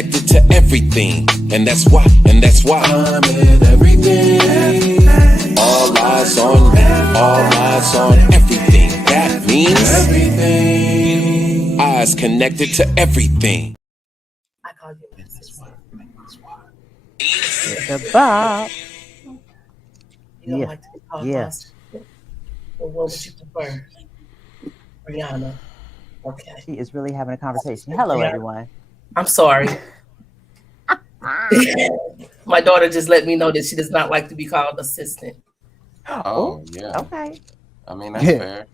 connected to everything, and that's why I'm in everything. All eyes on me, all eyes on everything. That means everything. Eyes connected to everything. I call you The Bob. You don't like to be called boss? Well, what would you prefer? Rihanna. Okay. She is really having a conversation. Hello, Rihanna. everyone. I'm sorry. My daughter just let me know that she does not like to be called assistant. Oh, yeah. Okay. I mean, that's fair.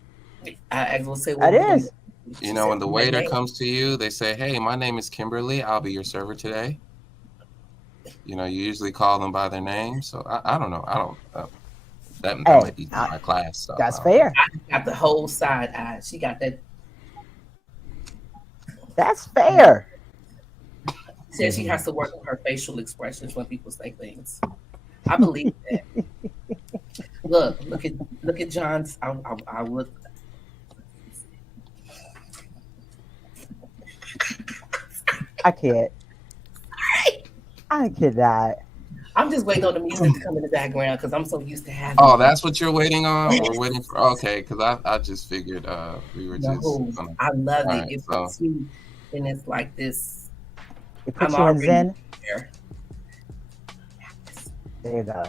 I will say, well, It is. You know, when the waiter comes to you, they say, "Hey, my name is Kimberly. I'll be your server today." You know, you usually call them by their name. So I don't know. I don't. That might be my class. So that's fair. I got the whole side eye. She got that. That's fair. Says she has to work on her facial expressions when people say things. I believe that. Look at John's. I would. I can't. I cannot. I'm just waiting on the music to come in the background because I'm so used to having. Oh, that's what you're waiting on. We're waiting for. Okay, because I just figured we were just. I love it. Right, It's so cute, and it's like this. It puts you in Zen. There you go.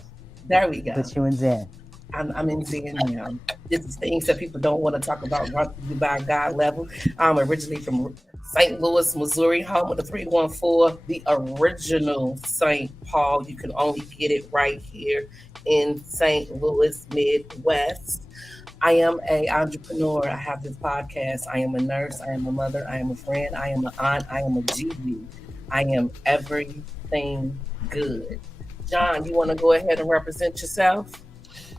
There we go. Put you in Zen. I'm in Zen now. This is things that people don't want to talk about by God level. I'm originally from St. Louis, Missouri, home of the 314, the original St. Paul. You can only get it right here in St. Louis, Midwest. I am an entrepreneur. I have this podcast. I am a nurse. I am a mother. I am a friend. I am an aunt. I am a GD. I am everything good. John, you want to go ahead and represent yourself?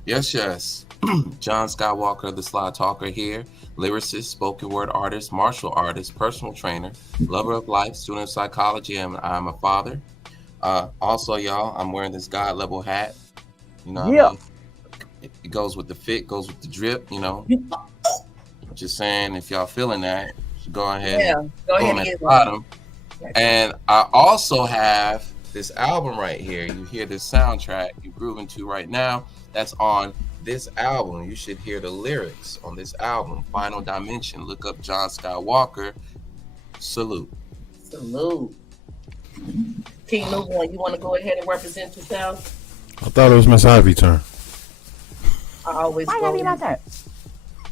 Yes. John Skywalker, the Sly Talker here. Lyricist, spoken word artist, martial artist, personal trainer, lover of life, student of psychology, and I'm a father. Also, y'all, I'm wearing this God level hat. You know what I mean? It goes with the fit, goes with the drip, you know. Just saying, if y'all feeling that, go ahead and go ahead and at get the bottom. And I also have this album right here. You hear this soundtrack you're grooving to right now. That's on this album. You should hear the lyrics on this album, Final Dimension. Look up John Skywalker. Salute. King Newborn, you want to go ahead and represent yourself? I thought it was Miss Ivy turn. I always Why go. be my turn?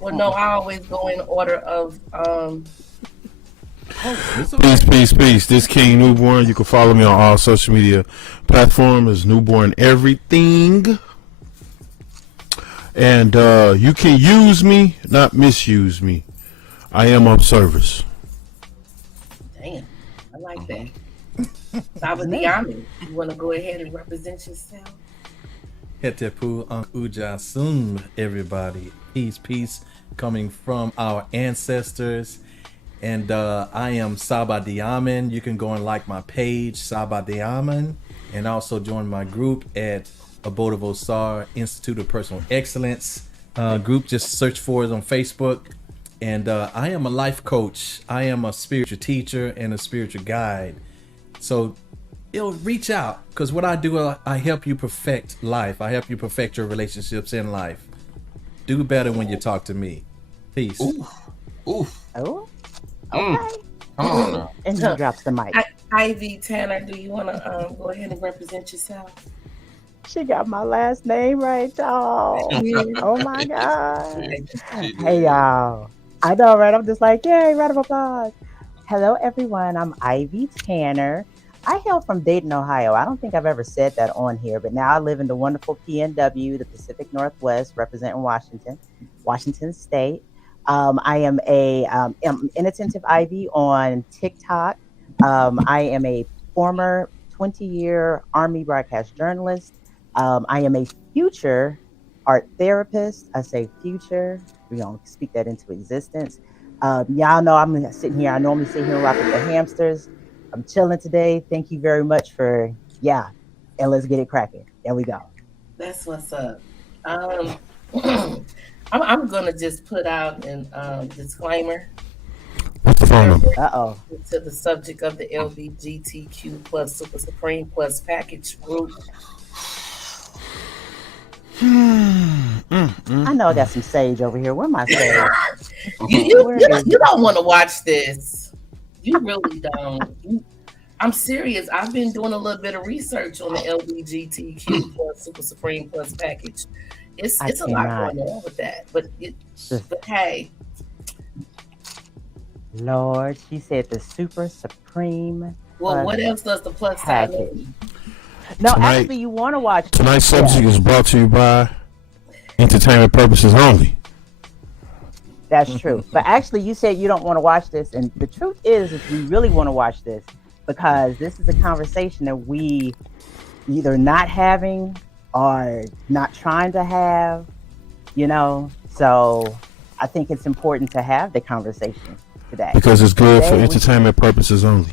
Well, no, I always go in order of. Peace. This King Newborn. You can follow me on all social media platforms as Newborn Everything. And you can use me, not misuse me. I am of service. Damn, I like that. Saba Diami, you want to go ahead and represent yourself? Hetepu Ujasum, everybody. Peace, coming from our ancestors. And I am Saba Diamen. You can go and like my page, Saba Diamen, and also join my group at Abode of Osar Institute of Personal Excellence group. Just search for it on Facebook. And I am a life coach. I am a spiritual teacher and a spiritual guide. So reach out, because what I do, I help you perfect life. I help you perfect your relationships in life. Do better when you talk to me. Peace. Oof. Oh, okay. Come on now. And he drops the mic. Ivy Tanner, do you want to go ahead and represent yourself? She got my last name right, y'all. Oh my God. Hey, y'all. I know, right? I'm just like, yay, round of applause. Hello, everyone. I'm Ivy Tanner. I hail from Dayton, Ohio. I don't think I've ever said that on here, but now I live in the wonderful PNW, the Pacific Northwest, representing Washington State. I am a inattentive Ivy on TikTok. I am a former 20-year Army broadcast journalist. I am a future art therapist. I say future. We're going to speak that into existence. Y'all know I'm sitting here. I normally sit here and rock with the hamsters. I'm chilling today. Thank you very much for, and let's get it cracking. There we go. That's what's up. I'm going to just put out a disclaimer. What's the phone number? Uh-oh. To the subject of the LBGTQ plus Super Supreme plus package group. I know I got some sage over here. Where my sage? You don't want to watch this. You really don't. I'm serious. I've been doing a little bit of research on the LBGTQ plus Super Supreme plus package. It's a lot going on with that. But hey. Lord, she said the Super Supreme. Well, what else does the plus sign mean? No, actually, you want to watch. Tonight's subject is brought to you by entertainment purposes only. That's true. But actually, you said you don't want to watch this. And the truth is we really want to watch this because this is a conversation that we either not having or not trying to have, So I think it's important to have the conversation today. Because it's good for entertainment purposes only.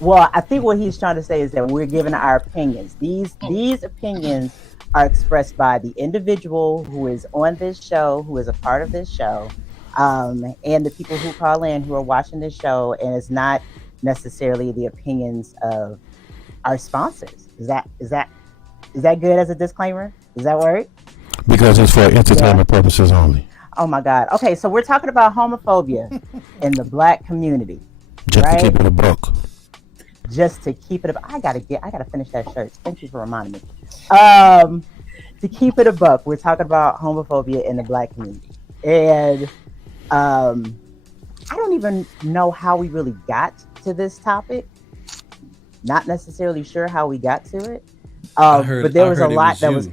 Well, I think what he's trying to say is that we're giving our opinions. These opinions are expressed by the individual who is on this show, who is a part of this show, and the people who call in who are watching this show, and it's not necessarily the opinions of our sponsors. Is that good as a disclaimer? Does that work? Because it's for entertainment purposes only. Oh my God. Okay, so we're talking about homophobia in the Black community. Just to keep it a buck. Just to keep it I gotta finish that shirt. Thank you for reminding me. To keep it a buck, we're talking about homophobia in the Black community. And I don't even know how we really got to this topic. Not necessarily sure how we got to it. But there was a lot that was.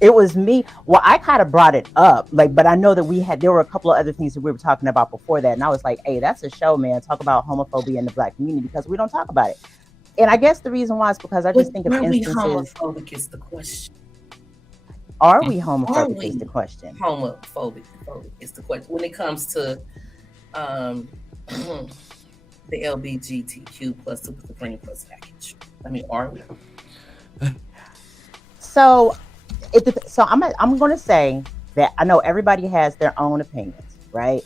It was me. Well, I kind of brought it up, but I know that there were a couple of other things that we were talking about before that. And I was like, hey, that's a show, man. Talk about homophobia in the Black community because we don't talk about it. And I guess the reason why is because I just think of instances. Are we homophobic is the question. Are we homophobic is the question. Homophobic is the question. When it comes to the LBGTQ plus Super Supreme plus package. I mean, are we? So I'm going to say that I know everybody has their own opinions, right?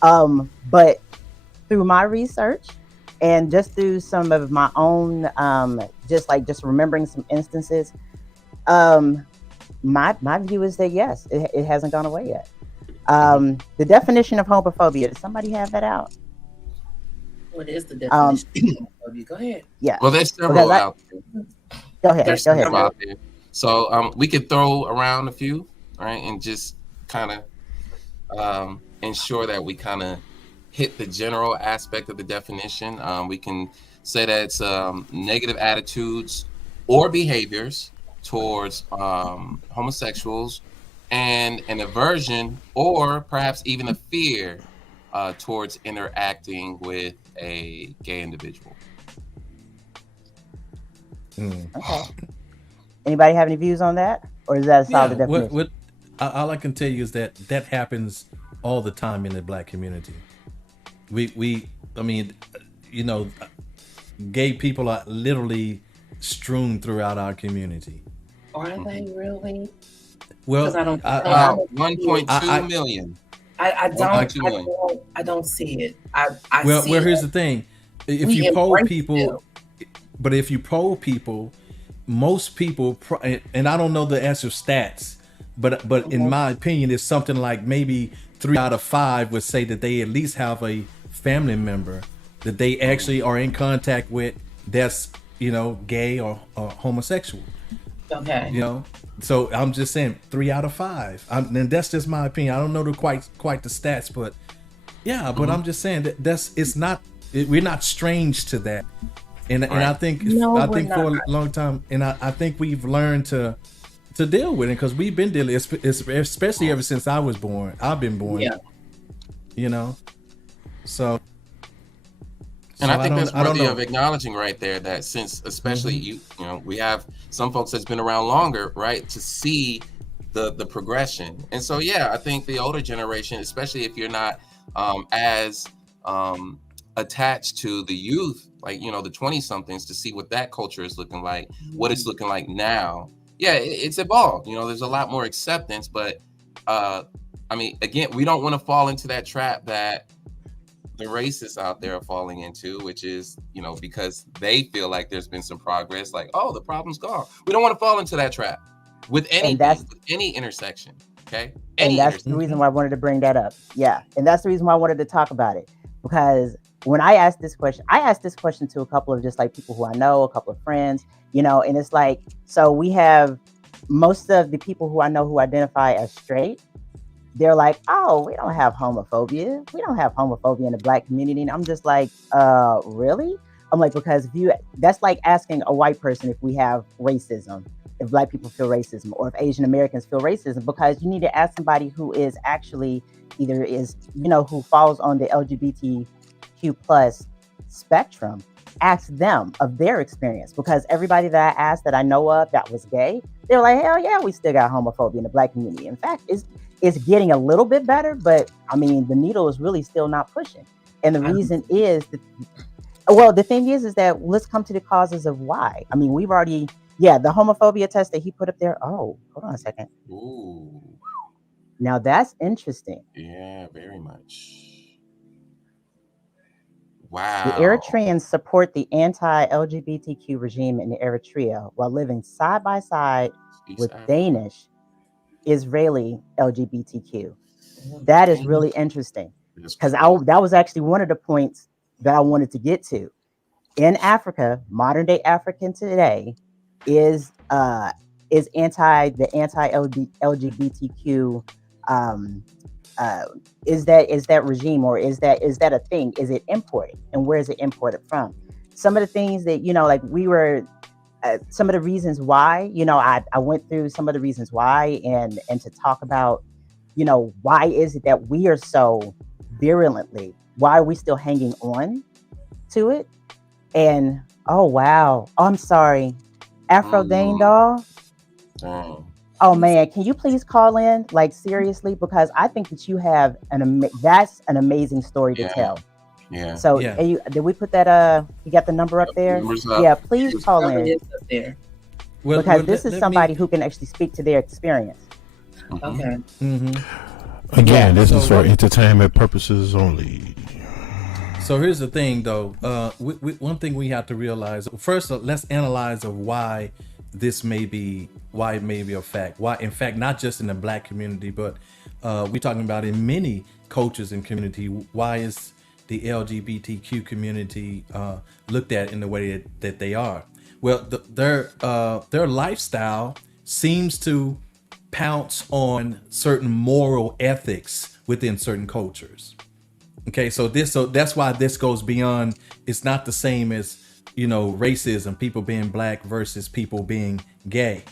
But through my research and just through some of my own, just remembering some instances, my view is that yes, it hasn't gone away yet. The definition of homophobia, does somebody have that out? What is the definition of homophobia? Go ahead. Yeah. Well, there's several out there. Go ahead. Out there. So we could throw around a few, right, and just kind of ensure that we kind of hit the general aspect of the definition. We can say that it's negative attitudes or behaviors towards homosexuals and an aversion or perhaps even a fear towards interacting with a gay individual. Okay. Anybody have any views on that, or is that a solid definition? All I can tell you is that happens all the time in the Black community. I mean, gay people are literally strewn throughout our community. Are they really? Well, 1.2 million. I don't see it. Here's the thing: if you poll people, most people, and I don't know the answer stats, but in my opinion, it's something like maybe 3 out of 5 would say that they at least have a family member that they actually are in contact with that's gay or homosexual. Okay. So I'm just saying 3 out of 5. And that's just my opinion. I don't know quite the stats, but yeah. But I'm just saying that we're not strange to that. And I think for a long time, and I think we've learned to deal with it because we've been dealing, especially ever since I was born. I've been born. Yeah. So. And I think that's worthy of acknowledging right there that since especially we have some folks that's been around longer, right, to see the progression. And so I think the older generation, especially if you're not as attached to the youth, like the 20-somethings, to see what that culture is looking like, what it's looking like now. It's evolved. There's a lot more acceptance, but I mean, again, we don't want to fall into that trap that the racists out there are falling into, which is, because they feel like there's been some progress, like, oh, the problem's gone. We don't want to fall into that trap with And anything, that's with any intersection. Okay, and any that's the intersection. reason why I wanted to bring that up. Yeah, and that's the reason why I wanted to talk about it, because when I asked this question, I asked this question to a couple of just like people who I know, a couple of friends, and it's like, so we have most of the people who I know who identify as straight. They're like, oh, we don't have homophobia. We don't have homophobia in the Black community. And I'm just like, really? I'm like, because that's like asking a white person if we have racism, if Black people feel racism, or if Asian Americans feel racism, because you need to ask somebody who is actually either who falls on the LGBTQ plus spectrum. Ask them of their experience, because everybody that I asked that I know of that was gay, they're like, hell yeah, we still got homophobia in the Black community. In fact, it's getting a little bit better, but I mean, the needle is really still not pushing. And the reason is that, well, the thing is that let's come to the causes of why. I mean, we've already, the homophobia test that he put up there. Oh, hold on a second. Ooh, Now that's interesting. yeah, very much. The Wow. Eritreans support the anti-LGBTQ regime in Eritrea while living side by side East with Africa. Danish Israeli LGBTQ. That is really interesting, That's because crazy. that was actually one of the points that I wanted to get to. In Africa, modern day African today is anti LGBTQ, um, uh, is that regime, or is that a thing? Is it imported, and where is it imported from? Some of the things that like we were. Some of the reasons why, I went through some of the reasons why, and to talk about, why is it that we are so virulently, why are we still hanging on to it? And oh wow, oh, I'm sorry, Afro Dane doll. Dang. Oh man, can you please call in, like seriously, because I think that you have that's an amazing story to Yeah. tell. Yeah. So Yeah. did we put that? You got the number up there? Numbers up. Yeah, please call Number in, is up there. because this is let somebody me. who can actually speak to their experience. Okay. Again, this So is for entertainment purposes only. So here's the thing, though. One thing we have to realize first. Let's analyze of why this may be, why it may be a fact. Why, in fact, not just in the Black community, but we're talking about in many cultures and community. Why is the LGBTQ community looked at in the way that they are? Well, their lifestyle seems to pounce on certain moral ethics within certain cultures. Okay, so that's why this goes beyond. It's not the same as racism, people being black versus people being gay.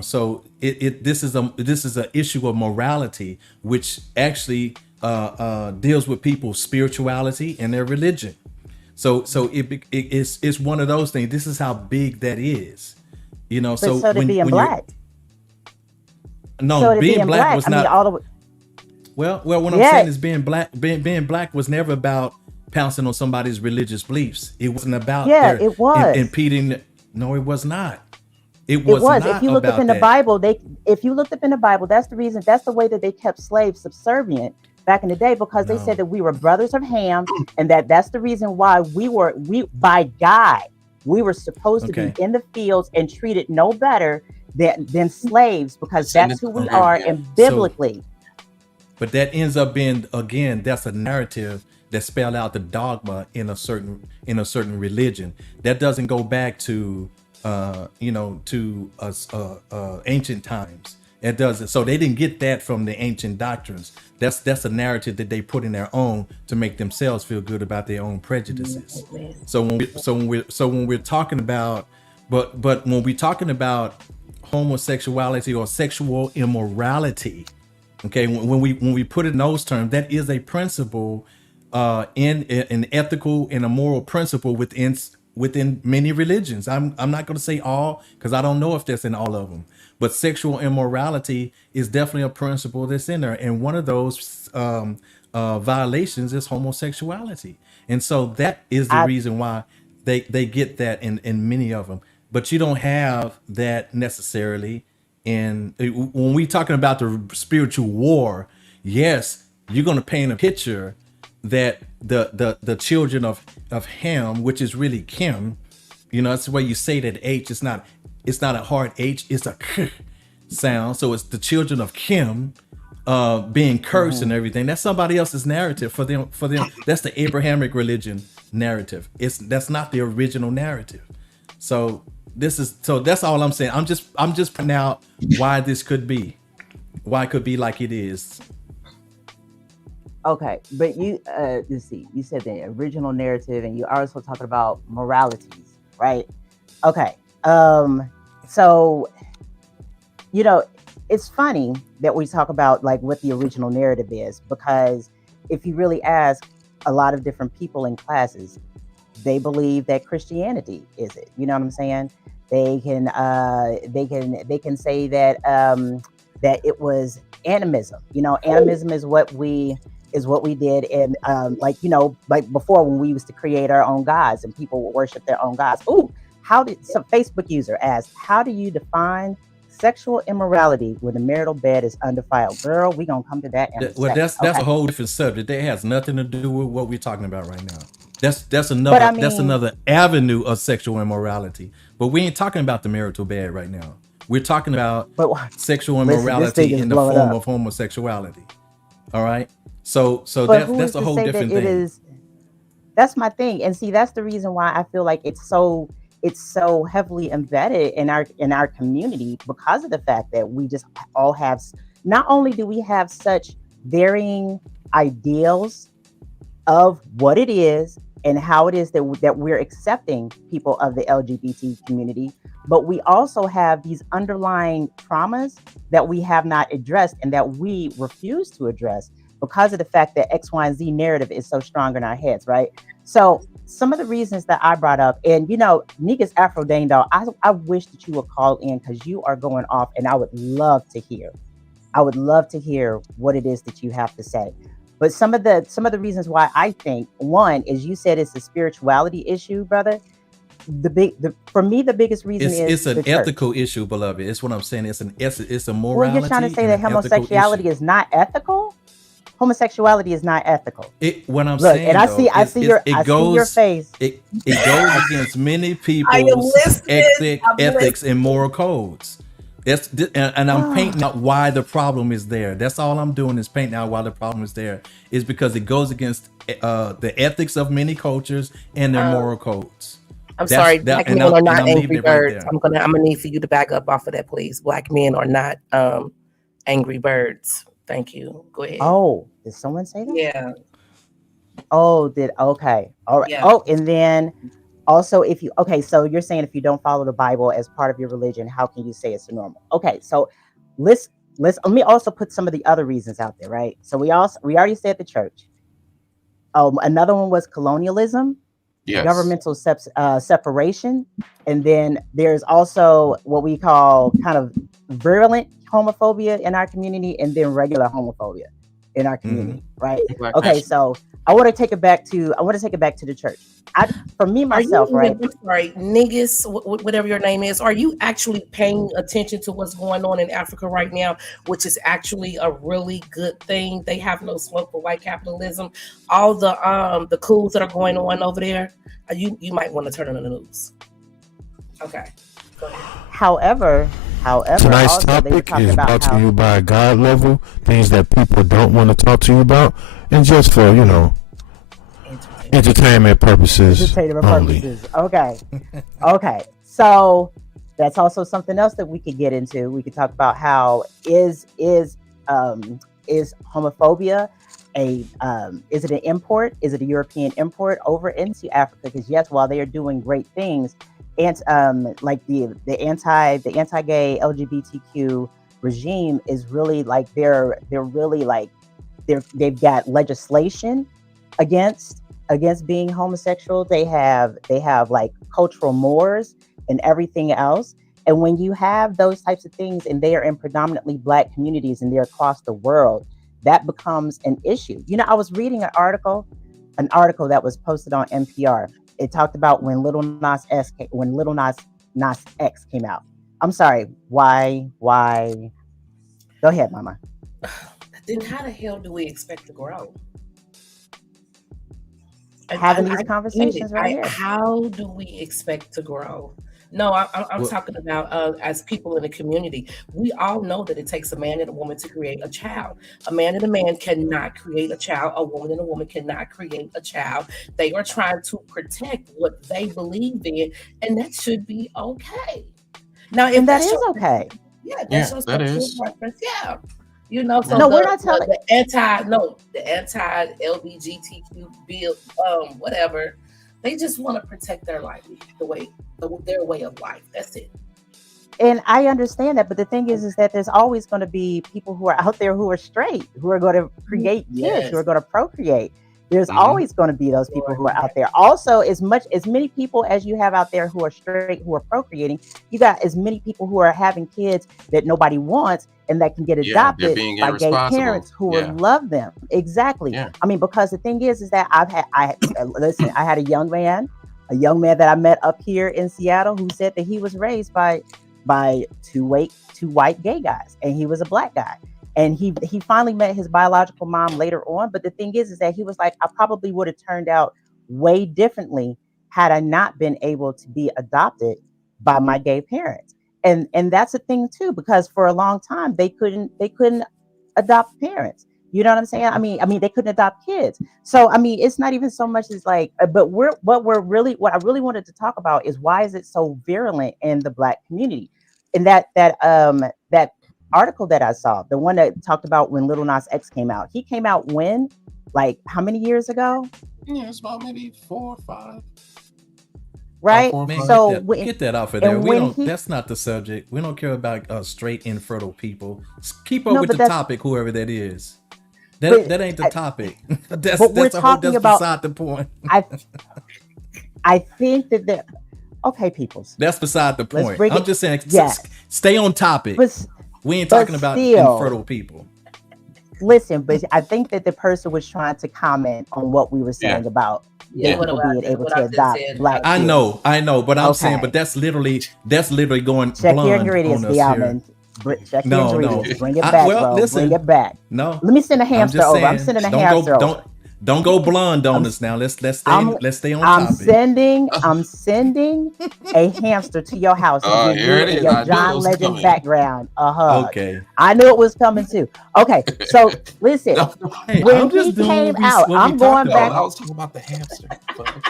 So this is a issue of morality, which actually deals with people's spirituality and their religion. So it's one of those things. This is how big that is. But So so did being when you're black. no So did being being black black. was I mean, not. all the way. Well, what I'm Yeah, saying is being black was never about pouncing on somebody's religious beliefs. It wasn't about yeah, their it was. impeding. No, it was not. It It was was. If not you looked up about in the that. Bible, if you looked up in the Bible, that's the reason. That's the way that they kept slaves subservient back in the day, because they said No. that we were brothers of Ham, and that's the reason why we by God, we were supposed to be Okay. in the fields and treated no better than slaves, because that's Descendants who of we Ham. are, Yeah. and So, biblically. but that ends up being, again, that's a narrative that spell out the dogma in a certain religion. That doesn't go back to to us ancient times. It doesn't. So they didn't get that from the ancient doctrines. That's a narrative that they put in their own to make themselves feel good about their own prejudices. So when we're talking about, but when we're talking about homosexuality or sexual immorality, okay, when we put it in those terms, that is a principle, in an ethical and a moral principle within many religions. I'm not going to say all, because I don't know if that's in all of them, but sexual immorality is definitely a principle that's in there, and one of those violations is homosexuality, and so that is the I reason why they get that in many of them. But you don't have that necessarily And when we talking about the spiritual war, yes, you're going to paint a picture that the children of Ham, which is really Kim, that's the way you say that H. It's not a hard H. It's a K sound. So it's the children of Kim being cursed and everything. That's somebody else's narrative for them. That's the Abrahamic religion narrative. That's not the original narrative. So that's all I'm saying. I'm just pointing out why this could be, why it could be like it is. Okay, but let's see. You said the original narrative, and you also talking about moralities, right? Okay. So it's funny that we talk about like what the original narrative is, because if you really ask a lot of different people in classes, they believe that Christianity is it. You know what I'm saying? They can say that that it was animism. Animism is what we did, and like before, when we used to create our own gods and people would worship their own gods. Ooh, some Facebook user asked, how do you define sexual immorality when the marital bed is undefiled? Girl, we gonna come to that in a second. That's a whole different subject. That has nothing to do with what we're talking about right now. That's another avenue of sexual immorality. But we ain't talking about the marital bed right now. We're talking about sexual immorality in the form of homosexuality. All right. So that's a whole different thing. That's my thing. And see, that's the reason why I feel like it's so heavily embedded in our community, because of the fact that we just all have, not only do we have such varying ideals of what it is and how it is that we're accepting people of the LGBT community, but we also have these underlying traumas that we have not addressed and that we refuse to address because of the fact that X, Y, and Z narrative is so strong in our heads, right? So some of the reasons that I brought up, and Nika's Afro Dane Doll, I wish that you would call in, because you are going off, and I would love to hear what it is that you have to say. But some of the reasons why I think, one is, you said it's a spirituality issue, brother. For me, the biggest reason it's an ethical issue, beloved. It's what I'm saying. It's a morality. Well, you're trying to say that homosexuality is not ethical? Homosexuality is not ethical. What I'm saying, and I see your face. It goes against many people's ethics and moral codes. And I'm painting out why the problem is there. That's all I'm doing, is painting out why the problem is there. Is because it goes against the ethics of many cultures and their moral codes. Sorry, black men are not angry birds. I'm gonna need for you to back up off of that, please. Black men are not angry birds. Thank you. Go ahead. Oh, did someone say that? Yeah. Oh, okay. All right. Yeah. Oh, and then also, so you're saying if you don't follow the Bible as part of your religion, how can you say it's normal? Okay, so let me also put some of the other reasons out there, right? So we already said the church. Another one was colonialism, governmental separation, and then there's also what we call kind of virulent homophobia in our community, and then regular homophobia in our community, right? Okay, so I want to take it back to the church. For me myself, right? I'm sorry, niggas, whatever your name is, are you actually paying attention to what's going on in Africa right now, which is actually a really good thing? They have no smoke for white capitalism. All the coups that are going on over there, you might want to turn on the news. Okay, go ahead. However, tonight's topic is brought to you by God Level, things that people don't want to talk to you about, and just for entertainment purposes only. Okay. So that's also something else that we could get into. We could talk about how is homophobia is it an import? Is it a European import over into Africa? Because yes, while they are doing great things, and like the anti-gay LGBTQ regime is really like they've got legislation against being homosexual. They have like cultural mores and everything else. And when you have those types of things, and they are in predominantly Black communities and they're across the world, that becomes an issue. I was reading an article that was posted on NPR. It talked about when Lil Nas X came out. I'm sorry. Why? Go ahead, Mama. Then how the hell do we expect to grow? Having I these get it. conversations right here. How do we expect to grow? No, I'm Well, talking about as people in the community. We all know that it takes a man and a woman to create a child. A man and a man cannot create a child. A woman and a woman cannot create a child. They are trying to protect what they believe in, and that should be okay. Now, if And that that's is your okay. yeah, if that's Yeah, your that sexual is. preference, yeah. You know, so Yeah. No, we're not telling. the anti no, the anti LGBTQ bill, whatever, they just want to protect their life, their way of life. That's it. And I understand that, but the thing is that there's always going to be people who are out there who are straight, who are going to create kids, who Yes, are going to procreate. There's Mm-hmm. always going to be those people Lord, who are out there. Also, as many people as you have out there who are straight, who are procreating, you got as many people who are having kids that nobody wants and that can get Yeah, they're adopted being by gay irresponsible. parents who will Yeah, love them. Exactly. yeah. I mean, because the thing is that listen, I had a young man that I met up here in Seattle who said that he was raised by two white gay guys, and he was a black guy. And he finally met his biological mom later on. But the thing is that he was like, I probably would have turned out way differently had I not been able to be adopted by my gay parents. And that's a thing too, because for a long time they couldn't adopt parents. You know what I'm saying? I mean, they couldn't adopt kids. So I mean, it's not even so much as like, but what I really wanted to talk about is why is it so virulent in the black community? And that article that I saw, the one that talked about when Little Nas X came out, he came out when, like, how many years ago, Yeah, it's about maybe 4 or 5. About right? 4 or man, 5. So get that off of there. and We when don't. he That's not the subject. We don't care about straight infertile people. Keep up no, with but the that's topic, whoever that is. but That ain't the topic. but we're talking That's about. beside the point. I I think that the okay, peoples. That's beside the Let's point. bring I'm it. just saying, Yes, stay on topic. but We ain't but talking about still, infertile people. listen. But I think that the person was trying to comment on what we were Yeah, saying about yeah. gay yeah. people being able What to I just adopt said. black kids. I know, but I'm saying, but Okay, that's literally going check your blonde on ingredients, us here. Diamond. Check your No, no. ingredients. Bring it back, Well, bro. Bring listen, it back. no. Let me send a I'm hamster just over. I'm saying, sending a hamster over. don't go blonde I'm on us now. I'm Let's stay on I'm topic. sending I'm sending a hamster to your house and give Here you it and is. your I knew it John was Legend coming. background a hug. Okay. I knew it was coming too. Okay, so listen, No, Hey, I'm when he just doing came out, what we I'm talked going no, back. I about. was talking about the hamster. But okay.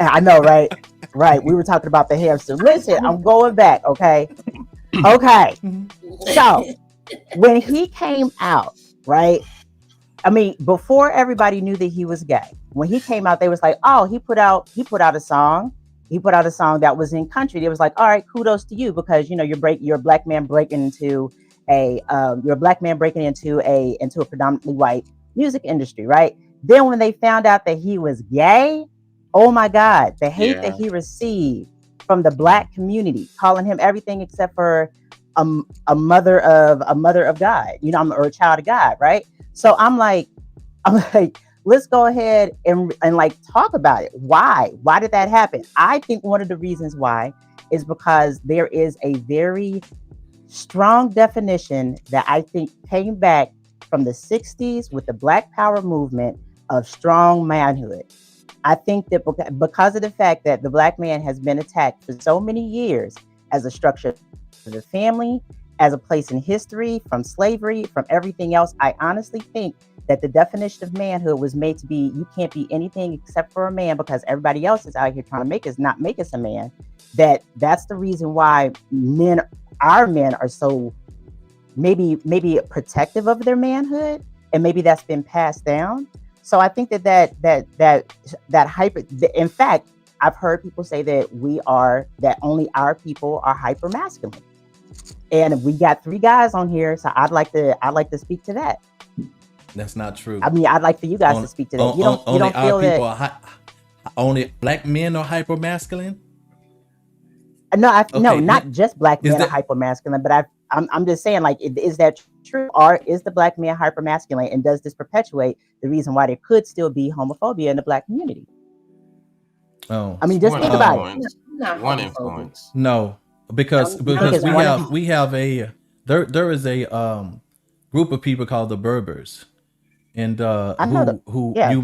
I know, right? Right. We were talking about the hamster. Listen, I'm going back, okay? Okay. Mhm. So when he came out, right? I mean, before everybody knew that he was gay, when he came out, they was like, "Oh, he put out a song. He put out a song that was in country." It was like, "All right, kudos to you because you're a black man breaking into a predominantly white music industry, right?" Then when they found out that he was gay, oh my God, the hate that Yeah, he received from the black community, calling him everything except for a mother of God, or a child of God, right? So I'm like, let's go ahead and like talk about it. Why did that happen? I think one of the reasons why is because there is a very strong definition that I think came back from the 60s with the Black Power movement of strong manhood. I think that because of the fact that the black man has been attacked for so many years as a structure of the family, as a place in history, from slavery, from everything else, I honestly think that the definition of manhood was made to be you can't be anything except for a man because everybody else is out here trying to not make us a man. That's the reason why our men are so maybe protective of their manhood, and maybe that's been passed down. So I think that hyper. In fact, I've heard people say that only our people are hyper masculine, and we got three guys on here, so I'd like to speak to that. That's not true. I mean, I'd like for you guys to On, speak to that. You only don't our feel people that? are only black men are hyper masculine. No, no, Okay, not just black is men are that hyper masculine, but I'm just saying, like, is that true, or is the black man hyper masculine, and does this perpetuate the reason why there could still be homophobia in the black community? oh I mean, just one think about it. um I'm influence. not One homophobic. influence. no because Because we have a there is a group of people called the Berbers, and I know the yeah.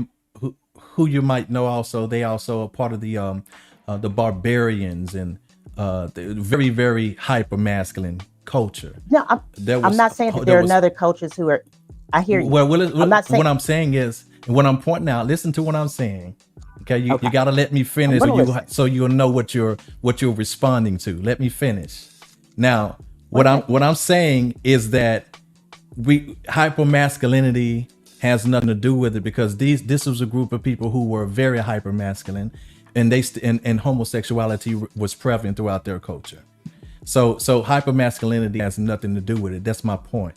who you might know also. They also are part of the barbarians and the very very hyper masculine culture. No, There I'm was not saying that there there are was other cultures who are. I hear you. I'm not saying. what I'm saying is, and what I'm pointing out. Listen to what I'm saying. Okay, you Okay, got to let me I'm finish, gonna listen. so you'll know what you're responding to. Let me finish. Now, Okay. what I'm saying is that hyper masculinity has nothing to do with it, because this was a group of people who were very hyper masculine, and and homosexuality was prevalent throughout their culture. So hyper masculinity has nothing to do with it. That's my point.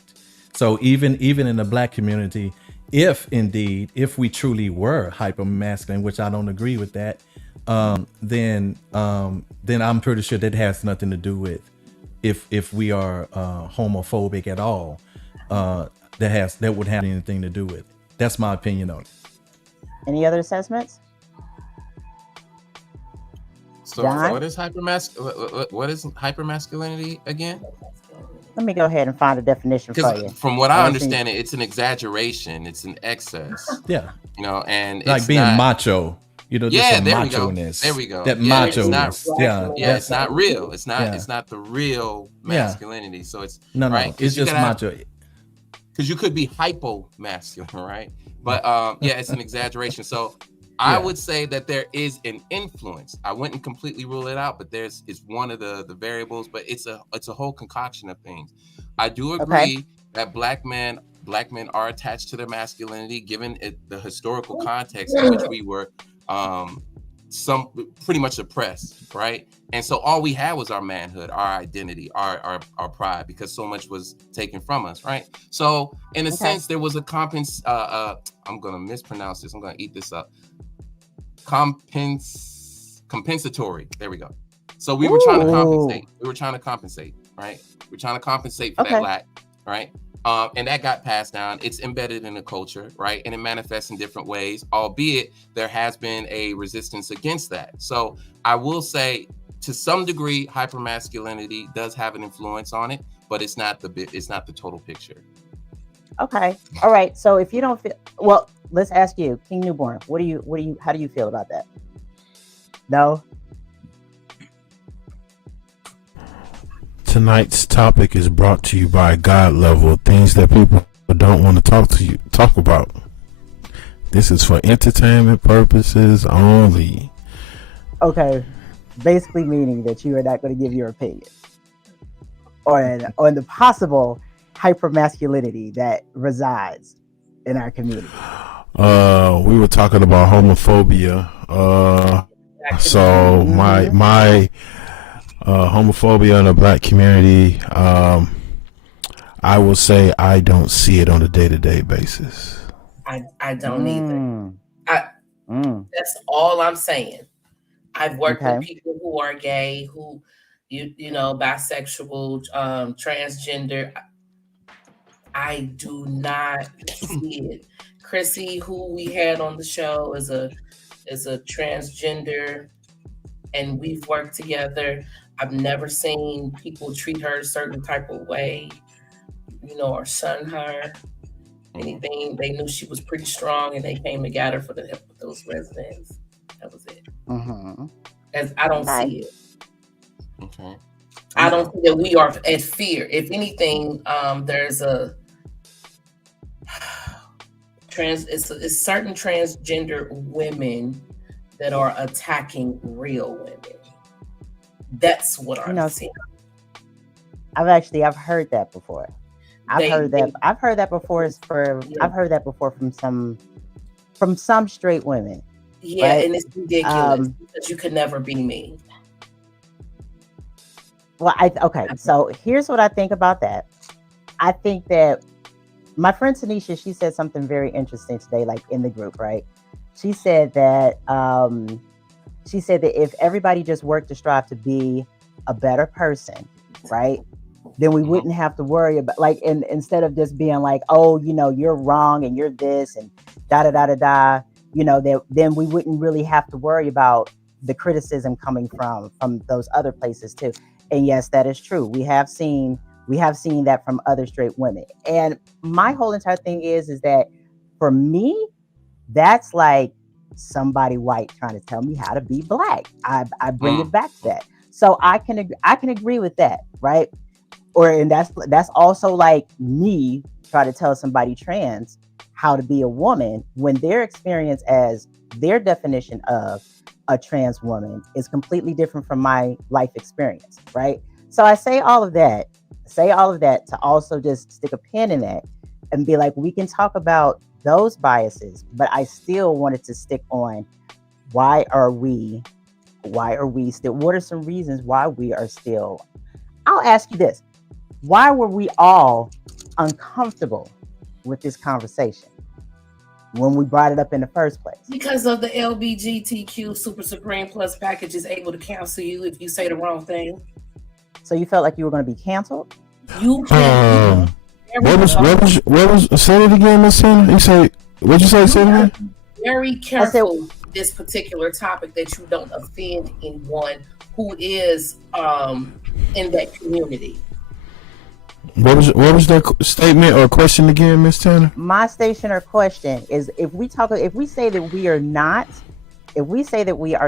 So even in the black community, if we truly were hyper masculine, which I don't agree with that, then I'm pretty sure that has nothing to do with if we are homophobic at all. That would have anything to do with it. That's my opinion on it. Any other assessments, So John? what is hypermasculinity again? Let me go ahead and find a definition for Because you. from what And I let's see. understand, it's an exaggeration, it's an excess, Yeah, and like it's being not. macho. There's Yeah, some there we go. macho-ness. There we go. That Yeah, it's not. macho-ness. Yeah, Yeah, it's not real. It's not. yeah, It's not the real yeah. masculinity. So it's No, right it's because you just gotta have, macho. because you could be hypo masculine, right? But yeah, it's an exaggeration. So I Yeah. would say that there is an influence. I wouldn't completely rule it out, but it's one of the variables. But it's a whole concoction of things. I do Okay. agree that black men are attached to their masculinity, given the historical context in which we were some pretty much oppressed, right? And so all we had was our manhood, our identity, our pride, because so much was taken from us, right? So in a Okay. sense, there was a I'm gonna mispronounce this, I'm gonna eat this up. Compensatory. There we go. So we were trying to compensate. We were trying to compensate, right? We're trying to compensate for that Okay. lack, right? And that got passed down. It's embedded in the culture, right? And it manifests in different ways, albeit there has been a resistance against that. So I will say, to some degree, hypermasculinity does have an influence on it, but it's not the total picture. Okay. All right. So if you don't feel well, let's ask you, King Newborn. How do you feel about that? No. Tonight's topic is brought to you by God Level, things that people don't want to talk about. This is for entertainment purposes only. Okay. Basically meaning that you are not going to give your opinion on the possible hypermasculinity that resides in our community. We were talking about homophobia. So my homophobia in the black community, I will say I don't see it on a day-to-day basis. I don't either. That's all I'm saying. I've worked with people who are gay, who you know, bisexual, transgender. I do not see it. Chrissy, who we had on the show, is a transgender, and we've worked together. I've never seen people treat her a certain type of way, you know, or shun her. Anything. They knew she was pretty strong, and they came and got her for the help of those residents. That was it. As I don't see it. Okay. I don't think that we are at fear. If anything, there's a it's certain transgender women that are attacking real women. That's what I'm seeing. I've heard that before. I've heard that before from some straight women. Yeah, right? And it's ridiculous because you could never be me. Well, so here's what I think about that. I think that my friend Tanisha, she said something very interesting today, like in the group, right? She said that if everybody just worked to strive to be a better person, right, then we wouldn't have to worry about, like, and instead of just being like, oh, you know, you're wrong and you're this and da da da da da, you know, then we wouldn't really have to worry about the criticism coming from those other places too. And yes, that is true. We have seen that from other straight women. And my whole entire thing is that for me, that's like somebody white trying to tell me how to be black. I bring it back to that. So I can agree with that, right? And that's also like me try to tell somebody trans how to be a woman when their experience as their definition of a trans woman is completely different from my life experience, right? So I say all of that to also just stick a pin in that and be like, we can talk about those biases, but I still wanted to stick on why are we still, what are some reasons why we are still, I'll ask you this, why were we all uncomfortable with this conversation when we brought it up in the first place? Because of the LBGTQ Super Supreme Plus package is able to cancel you if you say the wrong thing. So you felt like you were going to be canceled? You can. What was say it again, Miss Tina? You say, what'd you say? Say it again? Very careful with this particular topic that you don't offend anyone who is in that community. What was that statement or question again, Miss Tanner? My station or question is, if we say that we are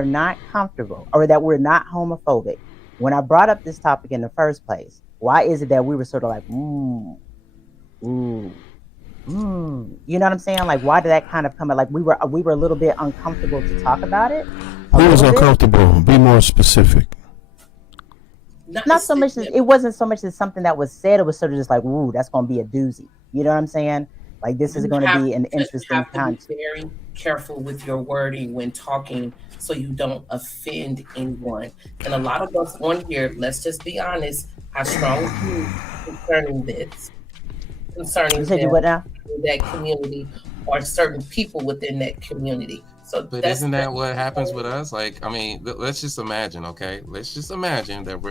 not comfortable or that we're not homophobic, when I brought up this topic in the first place, why is it that we were sort of like, you know what I'm saying? Like, why did that kind of come out? Like we were a little bit uncomfortable to talk about it. Who was uncomfortable? Be more specific. Not so much as, it wasn't so much as something that was said. It was sort of just like, ooh, that's going to be a doozy. You know what I'm saying? Like, this is going to be an interesting content. Be very careful with your wording when talking so you don't offend anyone. And a lot of us on here, let's just be honest, I strongly feel concerning this. Concerning that community or certain people within that community. So, but isn't that what happens with us? Like, I mean, let's just imagine, okay? Let's just imagine that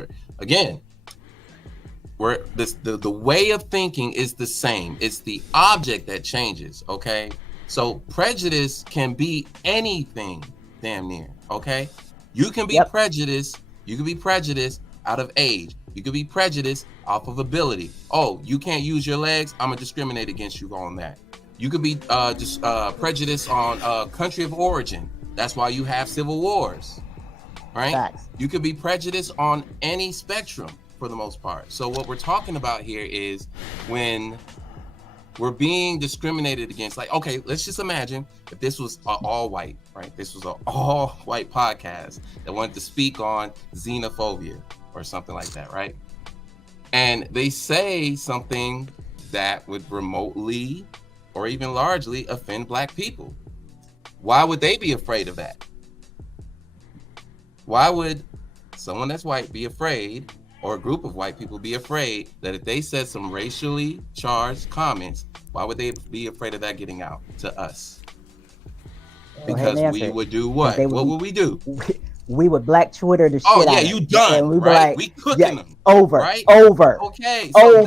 the way of thinking is the same. It's the object that changes, okay? So prejudice can be anything, damn near, okay? You can be prejudiced. You can be prejudiced out of age. You can be prejudiced off of ability. Oh, you can't use your legs? I'm gonna discriminate against you on that. You could be just prejudiced on country of origin. That's why you have civil wars, right? Facts. You could be prejudiced on any spectrum for the most part. So what we're talking about here is when we're being discriminated against. Like, okay, let's just imagine if this was all white, right? This was an all white podcast that wanted to speak on xenophobia or something like that, right? And they say something that would remotely or even largely offend Black people. Why would they be afraid of that? Why would someone that's white be afraid, or a group of white people be afraid, that if they said some racially charged comments, why would they be afraid of that getting out to us? Because we would do what? What would we do? We would Black Twitter the shit out of them. You done, and we'd right? Be like, we cooking them. Over, right? Over. Okay, so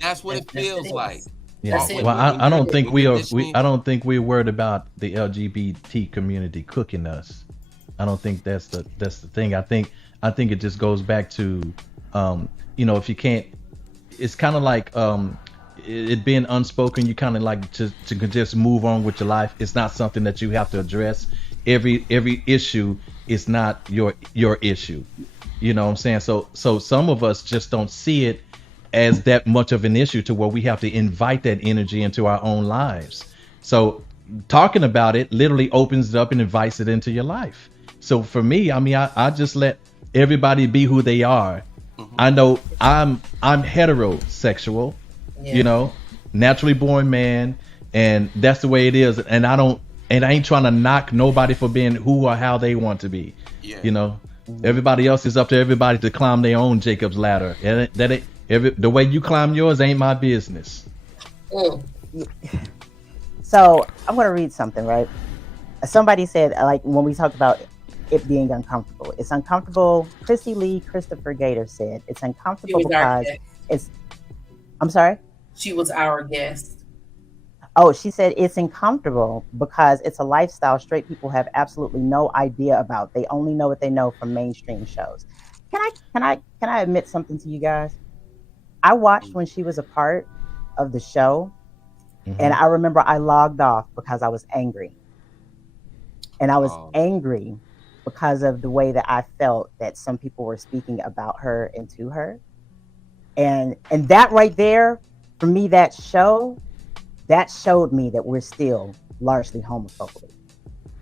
that's what it feels like. Yeah. Well, I don't think I don't think we're worried about the LGBT community cooking us. I don't think that's the thing. I think it just goes back to, if you can't, it's kind of like it being unspoken. You kind of like to just move on with your life. It's not something that you have to address. Every issue is not your issue. You know what I'm saying? So some of us just don't see it as that much of an issue to where we have to invite that energy into our own lives. So talking about it literally opens it up and invites it into your life. So for me, I mean, I just let everybody be who they are. Mm-hmm. I know I'm heterosexual, naturally born man, and that's the way it is. And I ain't trying to knock nobody for being who or how they want to be. Yeah. Everybody else is up to everybody to climb their own Jacob's ladder. And the way you climb yours ain't my business. So I'm going to read something, right? Somebody said, like, when we talked about it being uncomfortable, it's uncomfortable. Chrissy Lee Christopher Gator said it's uncomfortable because it's, I'm sorry? She was our guest. Oh, she said it's uncomfortable because it's a lifestyle straight people have absolutely no idea about. They only know what they know from mainstream shows. Can I admit something to you guys? I watched when she was a part of the show, and I remember I logged off because I was angry. And I was Oh, angry because of the way that I felt that some people were speaking about her and to her. And that right there, for me, that showed me that we're still largely homophobic.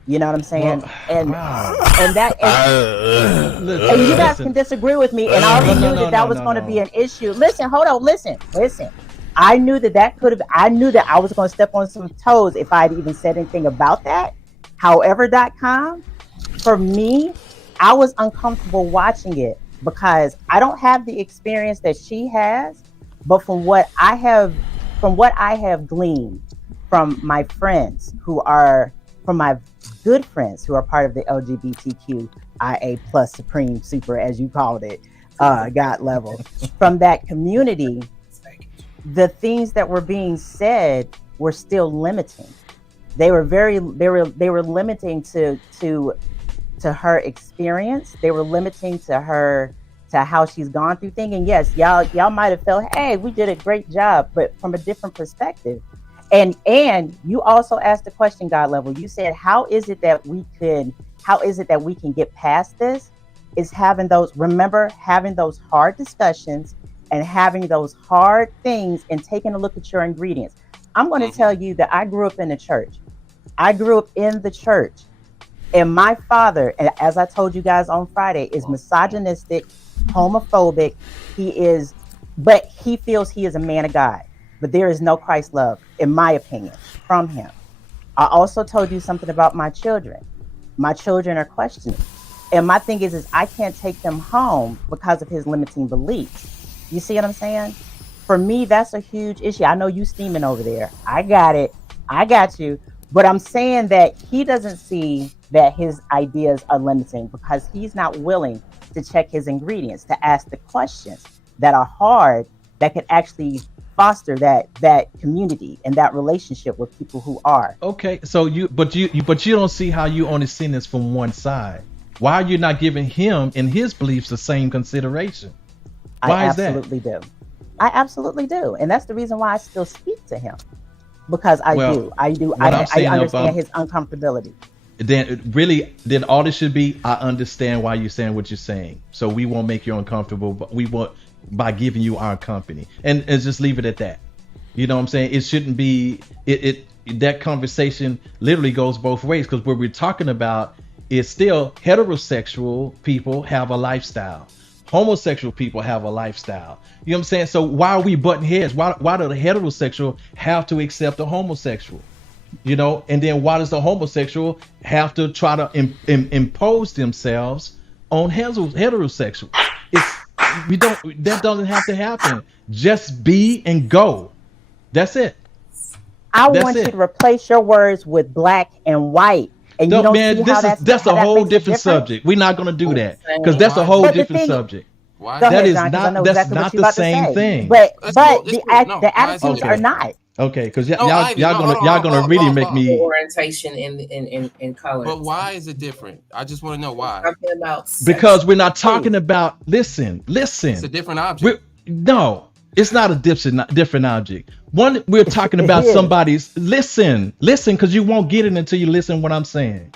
You know what I'm saying? Well, And wow. and that and you guys can disagree with me. And I already knew that that was going to be an issue. Listen, hold on, listen. I knew that could have. I knew that I was going to step on some toes if I'd even said anything about that. However.com, for me, I was uncomfortable watching it because I don't have the experience that she has, but from what I have gleaned from my friends who are from my good friends who are part of the LGBTQIA plus supreme super, as you called it, God level, from that community, the things that were being said were still limiting. They were limiting to her experience. They were limiting to her, to how she's gone through things. And yes, y'all might have felt, hey, we did a great job, but from a different perspective. And you also asked the question, God level. You said, how is it that we can get past this? Is having those hard discussions and having those hard things and taking a look at your ingredients. I'm going to tell you that I grew up in the church. And my father, as I told you guys on Friday, is misogynistic, homophobic. But he feels he is a man of God. But there is no Christ love, in my opinion, from him. I also told you something about my children. My children are questioning. And my thing is I can't take them home because of his limiting beliefs. You see what I'm saying? For me, that's a huge issue. I know you steaming over there. I got it. I got you. But I'm saying that he doesn't see that his ideas are limiting because he's not willing to check his ingredients, to ask the questions that are hard, that could actually foster that community and that relationship with people who are. Okay, so but you don't see how you only seen this from one side. Why are you not giving him and his beliefs the same consideration? Why is that? I absolutely do. And that's the reason why I still speak to him. Because I understand his uncomfortability. Then all this should be, I understand why you're saying what you're saying. So we won't make you uncomfortable, but we won't, by giving you our company. And just leave it at that. You know what I'm saying? It shouldn't be that conversation literally goes both ways, because what we're talking about is still heterosexual people have a lifestyle. Homosexual people have a lifestyle. You know what I'm saying? So why are we butting heads? Why do the heterosexual have to accept the homosexual? You know, and then why does the homosexual have to try to impose themselves on heterosexual? That doesn't have to happen. Just be and go. That's it. I want you to replace your words with black and white. And you don't see how that's a whole different subject. We're not going to do that because that's a whole different subject. That is not. That's not the same thing. But the attitudes are not. Okay, because y'all gonna really make me orientation in color. But why is it different? I just want to know why. Because we're not talking about. Listen. It's a different object. No, it's not a different object. One, we're talking about somebody's. Listen, because you won't get it until you listen to what I'm saying.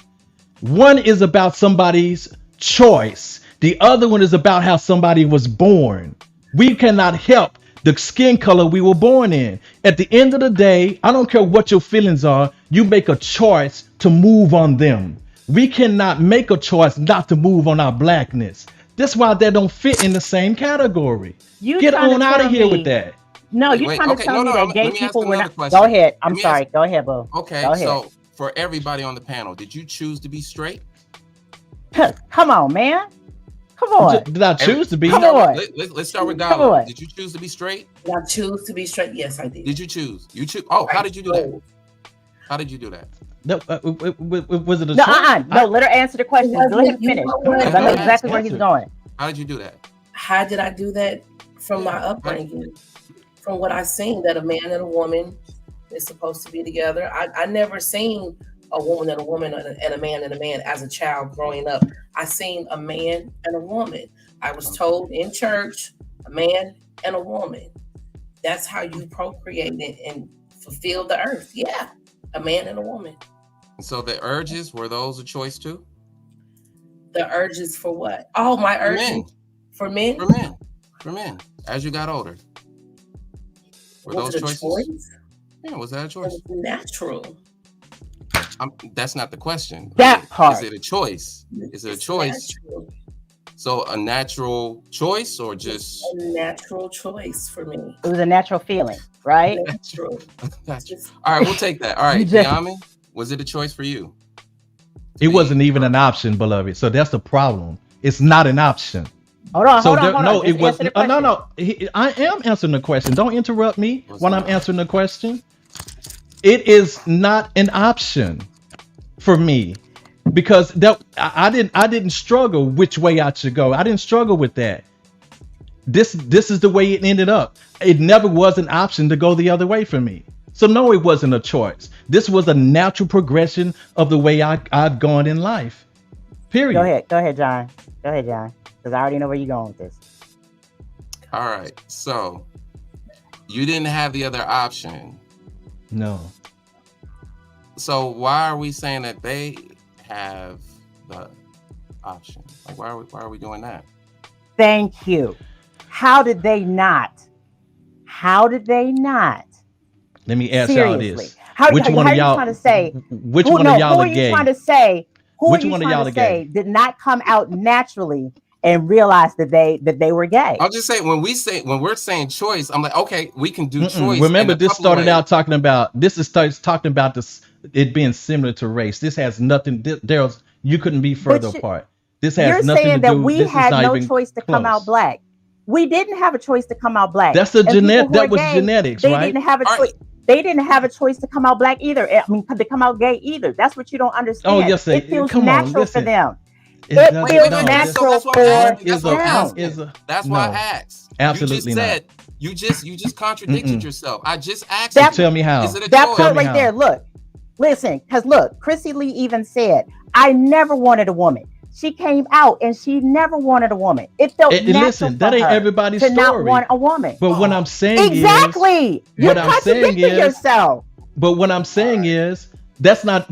One is about somebody's choice. The other one is about how somebody was born. We cannot help the skin color we were born in. At the end of the day, I don't care what your feelings are, you make a choice to move on them. We cannot make a choice not to move on our blackness. That's why they don't fit in the same category. Get on out of here with that. No, you're trying to tell me that gay people were not. Go ahead. I'm sorry. Go ahead, Bo. Okay, so for everybody on the panel, did you choose to be straight? Come on, man. Come on. Did I choose to be? Come on. Let's start with God. Did you choose to be straight? Did I choose to be straight? Yes, I did. Did you choose? You choose. Oh, how did you do that? How did you do that? No, was it a choice? No, let her answer the question. Go ahead and finish. Because I know exactly where he's going. How did you do that? How did I do that? From my upbringing, from what I seen, that a man and a woman is supposed to be together. I never seen a woman and a woman and a man and a man as a child growing up. I seen a man and a woman. I was told in church, a man and a woman. That's how you procreate and fulfill the earth. Yeah, a man and a woman. So the urges, were those a choice too? The urges for what? Oh, my urges for men. For men. As you got older, were Was those it a choices? choice? Yeah, was that a It choice? was natural. That's not the question. That part. Is it a choice? Is it a It's choice? natural. So a natural choice or just A natural choice for me. It was a natural feeling, right? Natural. That's all right, we'll take that. All right, You just- Diami, was it a choice for you? It wasn't even an option, beloved. So that's the problem. It's not an option. Hold on. No, Just it was answer the no. question. I am answering the question. Don't interrupt me What's when that? I'm answering the question. It is not an option for me because I didn't struggle which way I should go. I didn't struggle with that. This is the way it ended up. It never was an option to go the other way for me. So no, it wasn't a choice. This was a natural progression of the way I've gone in life. Period. Go ahead, John. Because I already know where you're going with this. All right. So you didn't have the other option. No. So why are we saying that they have the option? Like why are we doing that? Thank you. How did they not? Let me ask y'all Seriously. this. How Which one are of you y'all trying to say? Which Who one of y'all are are you gay? trying to say? Who Which are you one of trying y'all to are say gay? did not come out naturally and realize that they were gay? I'll just say when we're saying choice, I'm like, okay, we can do choice. Remember, in a this couple of started ways. out talking about talking about this it being similar to race. This has nothing. There's you couldn't be further apart. This has You're nothing to saying that do. we This is had not no even choice to come out close. black. We didn't have a choice to come out black. That's a And people genetic. who are That was gay, genetics, They right? didn't have a All choice. They didn't have a choice to come out black either. I mean, to come out gay either. That's what you don't understand. Oh, yes, it feels come on, natural listen. for them. It It doesn't- feels no, natural that's what for I'm them. asking. That's what I'm asking. That's why no, I asked. absolutely you just not. said you just contradicted yourself. I just asked That- you. Tell me how. Is it a That choice? part me right how. there. Look, listen, because look, Chrissy Lee even said, "I never wanted a woman." She came out and she never wanted a woman. It felt natural Listen, for that ain't her everybody's to not story. want a woman. But what I'm saying Exactly. You're what I'm saying contradicting is- yourself. But what I'm saying is that's not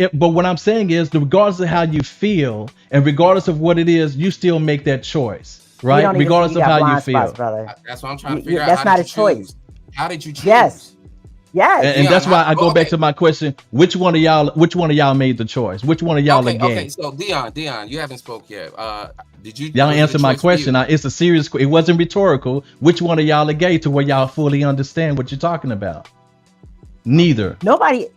it. But what I'm saying is, regardless of how you feel and regardless of what it is, you still make that choice, right? You don't even see Regardless you of got how you blind feel. spots, brother. That's what I'm trying to You- figure out. that's How not did a you choice. choose? How did you choose? Yes. Yes. And Dion, that's why I go okay. back to my question: which one of y'all made the choice? Which one of y'all are gay? Okay. So Dion, you haven't spoke yet. Did you? Y'all was it a answer my choice for you? question. It's a serious. It wasn't rhetorical. Which one of y'all are gay to where y'all fully understand what you're talking about? Neither. Nobody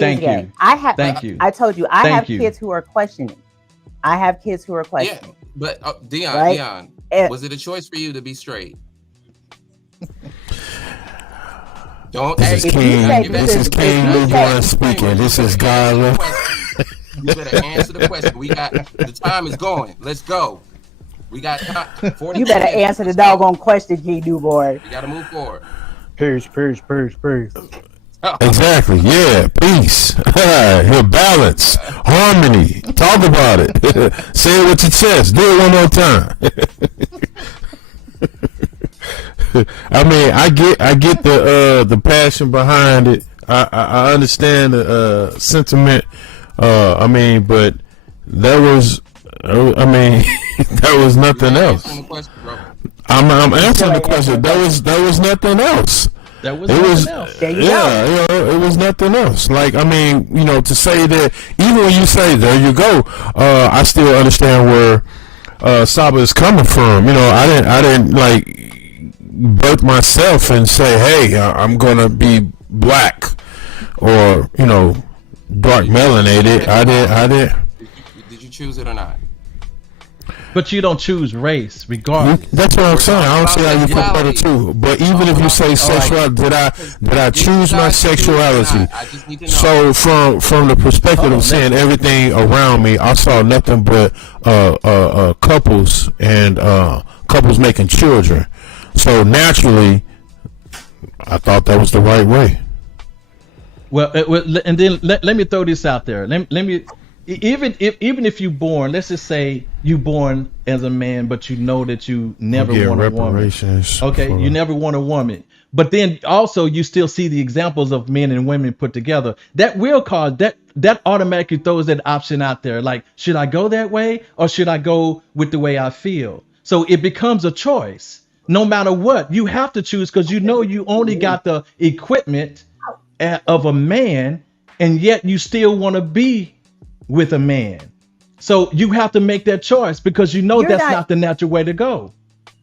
Thank is gay. you. I have. Thank you. I told you. I Thank have you. kids who are questioning. I have kids who are Yeah, questioning. but Dion, Right? was it a choice for you to be straight? Don't. This is If you King. say- This is if King you say- Newborn speaking. This is God. You better answer the question. We got the time is going. Let's go. We got time. 40 You better minutes. answer the Let's go. doggone question, G. Newborn. We gotta move forward. Peace. Exactly. Yeah. Peace. Your balance, harmony. Talk about it. Say it with your chest. Do it one more time. I mean, I get the passion behind it. I understand the sentiment. I mean, but that was, I mean, that was nothing else. Answering the question, bro. I'm answering the question. That was nothing else. That was It was, nothing else. There you yeah, you know, it was nothing else. Like, I mean, you know, to say that, even when you say, there you go, I still understand where Saba is coming from. You know, I didn't like birth myself and say, hey, I'm gonna be black or, you know, dark melanated. I did. Did you choose it or not? But you don't choose race, regardless. That's what I'm saying. I don't see how you Sexuality. compare the two. But even if you say sexuality, did I choose my sexuality? I just need to know. So from the perspective of seeing everything around me, I saw nothing but couples and couples making children. So naturally, I thought that was the right way. And then let me throw this out there. Let me even if you born, let's just say you born as a man, but you know that you never want a woman. Okay, you never want a woman. But then also you still see the examples of men and women put together. That will cause that automatically throws that option out there. Like, should I go that way or should I go with the way I feel? So it becomes a choice. No matter what, you have to choose because you know you only got the equipment of a man, and yet you still want to be with a man. So you have to make that choice because you know that's not the natural way to go.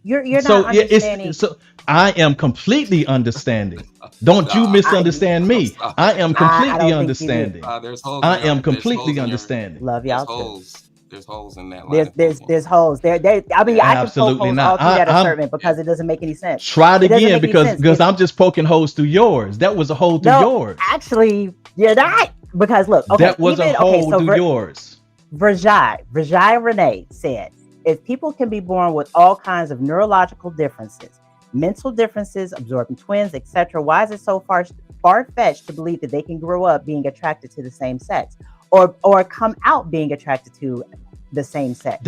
You're not understanding. So I am completely understanding. Don't you misunderstand me. I am completely understanding. I am completely understanding. Love y'all too. There's holes in that line. There's holes. I mean, I can absolutely poke holes all through that assertion because it doesn't make any sense. Try it again because I'm just poking holes through yours. That was a hole through yours. Actually, you're not. Because look, okay, that was a hole through yours. Virginia Renee said, if people can be born with all kinds of neurological differences, mental differences, absorbing twins, etc., why is it so far-fetched to believe that they can grow up being attracted to the same sex? Or come out being attracted to the same sex.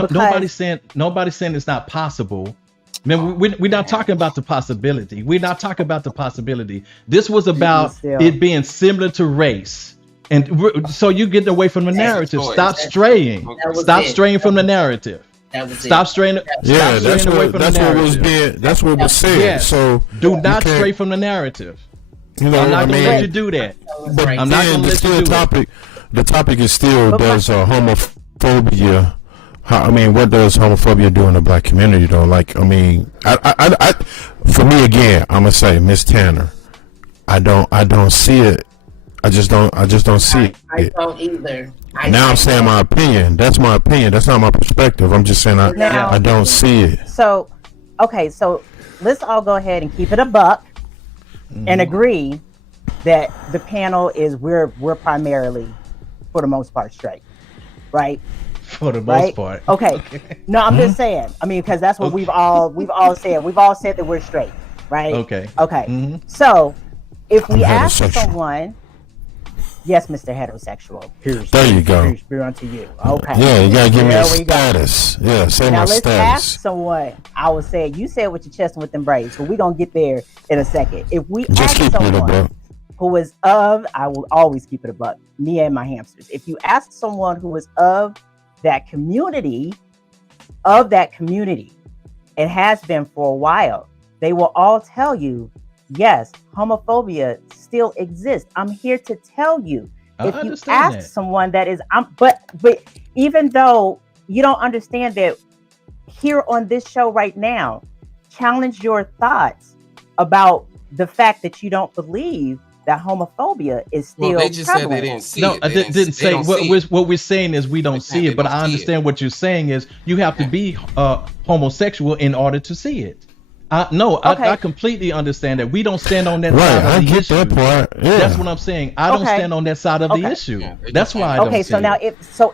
Nobody's saying it's not possible. Man, we're not talking about the possibility. We're not talking about the possibility. This was about it being similar to race. And so you get away from the narrative. Stop straying. Stop straying from the narrative. Stop straying. Yeah, that's what was said. Yes. So do not stray from the narrative. I'm not going to let you do that. I'm not going to let you do that. The topic is still, does homophobia, what does homophobia do in the black community though? Like, I mean, I for me again, I'm gonna say, Miss Tanner, I don't see it. I just don't see it. I don't either. I'm saying my opinion. That's my opinion. That's not my perspective. I'm just saying I don't see it. So, okay, so let's all go ahead and keep it a buck and agree that the panel is we're primarily, for the most part, straight, right? For the most part. Okay. No, I'm just saying. I mean, because that's what we've all said. We've all said that we're straight, right? Okay. So if we ask someone, yes, Mr. Heterosexual. There you go. Peace be unto you. Okay. Yeah, you gotta give me a status. Yeah, say my status. Now let's ask someone. I would say you said with your chest and with them braids, so we're gonna get there in a second. If we ask someone who is I will always keep it a buck, me and my hamsters. If you ask someone who is of that community, it has been for a while, they will all tell you, yes, homophobia still exists. I'm here to tell you. If you ask someone that is, but even though you don't understand that, here on this show right now, challenge your thoughts about the fact that you don't believe that homophobia is still they just prevalent. said they didn't see it. No, I didn't say what we're saying is we don't see it, but I understand what you're saying is you have to be homosexual in order to see it. I completely understand that. We don't stand on that side of the issue. That part. Yeah. That's what I'm saying. I don't stand on that side of the issue. Yeah, that's why I don't see it. Okay, so now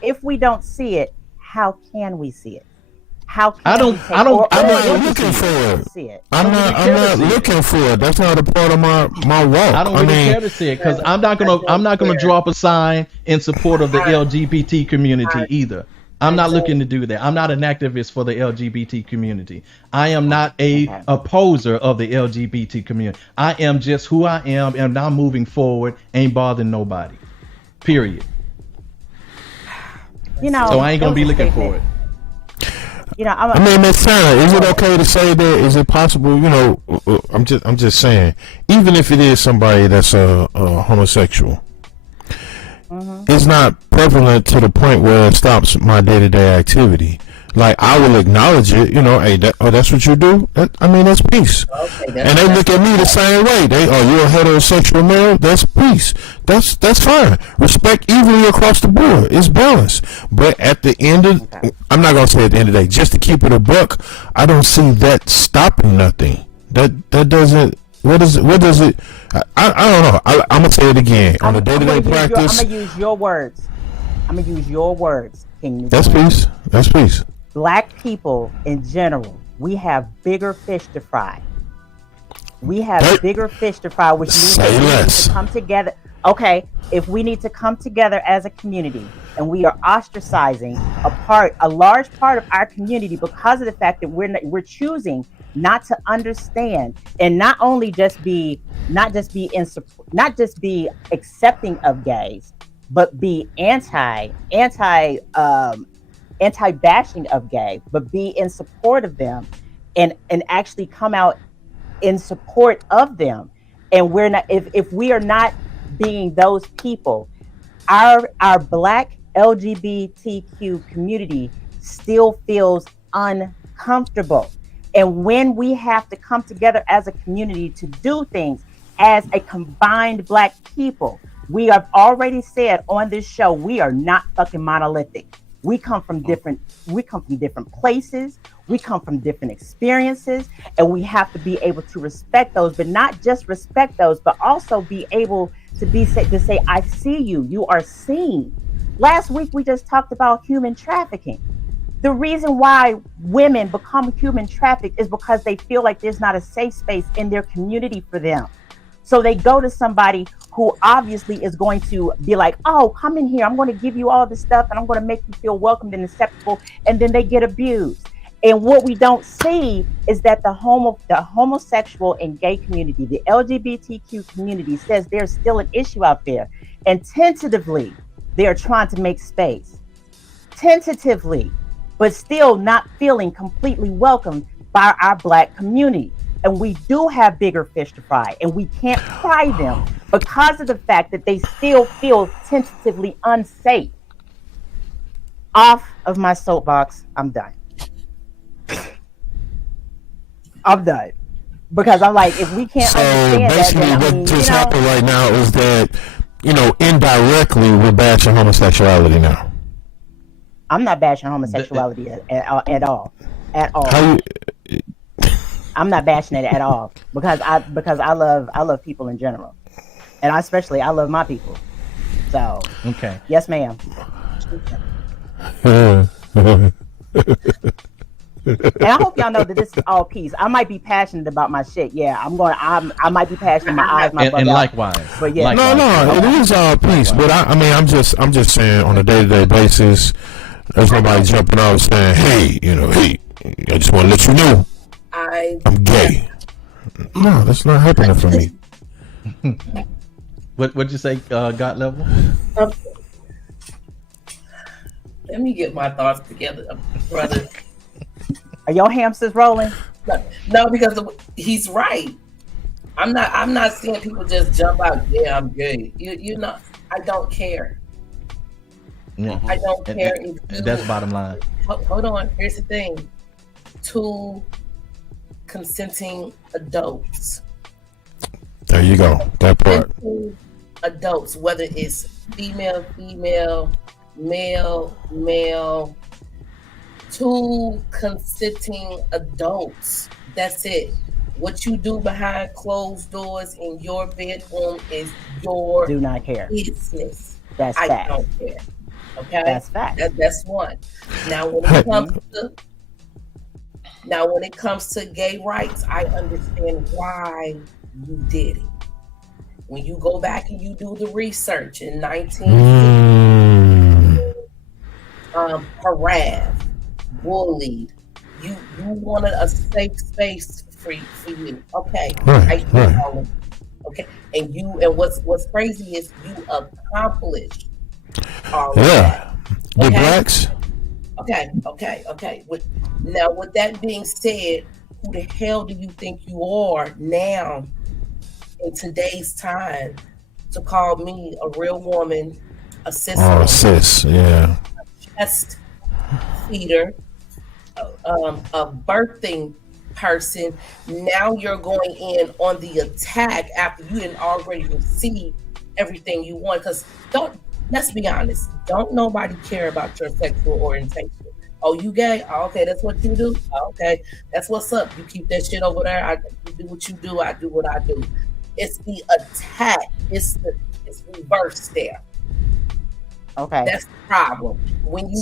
if we don't see it, how can we see it? How can I'm not looking for it. I'm not looking for it. That's not a part of my walk. I don't really care to see it because I'm not gonna draw up a sign in support of the LGBT community either. I'm not looking to do that. I'm not an activist for the LGBT community. I am not a opposer of the LGBT community. I am just who I am, and I'm moving forward. Ain't bothering nobody. Period. So I ain't gonna be looking for it. I mean, Miss Tanner, is it okay to say that? Is it possible? I'm just saying, even if it is somebody that's a homosexual, it's not prevalent to the point where it stops my day-to-day activity. Like, I will acknowledge it, hey, that's what you do? That's peace. And they look at me the same way. You're a heterosexual male? That's peace. That's fine. Respect evenly across the board. It's balanced. But at the end of, I'm not going to say at the end of the day, just to keep it a buck, I don't see that stopping nothing. That doesn't, what does it, I don't know. I'm going to say it again. On a day-to-day practice. I'm going to use your words. King. That's peace. That's peace. Black people in general, we have bigger fish to fry. Which means that we need to come together. Okay, if we need to come together as a community and we are ostracizing a large part of our community because of the fact that we're choosing not to understand and not just be accepting of gays, but be anti bashing of gay, but be in support of them, and actually come out in support of them. And we're not, if we are not being those people, our black LGBTQ community still feels uncomfortable. And when we have to come together as a community to do things as a combined black people, we have already said on this show, we are not fucking monolithic. We come from different places, we come from different experiences, and we have to be able to respect those, but not just respect those, but also be able to say, I see you, you are seen. Last week we just talked about human trafficking. The reason why women become human trafficked is because they feel like there's not a safe space in their community for them. So they go to somebody who obviously is going to be like, oh, come in here, I'm going to give you all this stuff and I'm going to make you feel welcomed and acceptable, and then they get abused. And what we don't see is that the homosexual and gay community, the LGBTQ community, says there's still an issue out there. And tentatively, they are trying to make space. Tentatively, but still not feeling completely welcomed by our black community. And we do have bigger fish to fry, and we can't fry them because of the fact that they still feel tentatively unsafe. Off of my soapbox, I'm done. I'm done. Because I'm like, if we can't understand basically that, what just happened right now is that, indirectly we're bashing homosexuality now. I'm not bashing homosexuality at all. At all. I'm not bashing it at all because I love people in general, and I love my people. So okay, yes, ma'am. And I hope y'all know that this is all peace. I might be passionate about my shit. Yeah, I might be passionate. My eyes might bug and out. likewise. But yeah, No, it is all peace. But I'm just saying on a day-to-day basis, there's nobody jumping out saying, hey, I just want to let you know I'm gay. No, that's not happening for me. What'd you say, God level? Let me get my thoughts together, brother. Are your hamsters rolling? No, because he's right. I'm not seeing people just jump out. Yeah, I'm gay. You know, I don't care. Yeah. I don't care. That's bottom line. Hold on. Here's the thing. 2 consenting adults. There you go. That part. Adults, whether it's female, male, 2 consenting adults. That's it. What you do behind closed doors in your bedroom is your do not care business. That's I fact. don't care. Okay, that's fact. That's one. Now when it comes to gay rights, I understand why you did it. When you go back and you do the research in 1960, harassed, bullied, you wanted a safe space for you. Okay, right. Okay, and what's crazy is you accomplished all that. The okay? blacks. Okay. Now, with that being said, who the hell do you think you are now in today's time to call me a real woman, a cis woman, sis, yeah, a chest feeder, a birthing person? Now you're going in on the attack after you didn't already receive everything you want. Because let's be honest, don't nobody care about your sexual orientation. Oh, you gay? Oh, okay, that's what you do? Oh, okay, that's what's up. You keep that shit over there. You do what you do. I do what I do. It's the attack. It's reverse there. Okay. That's the problem. When you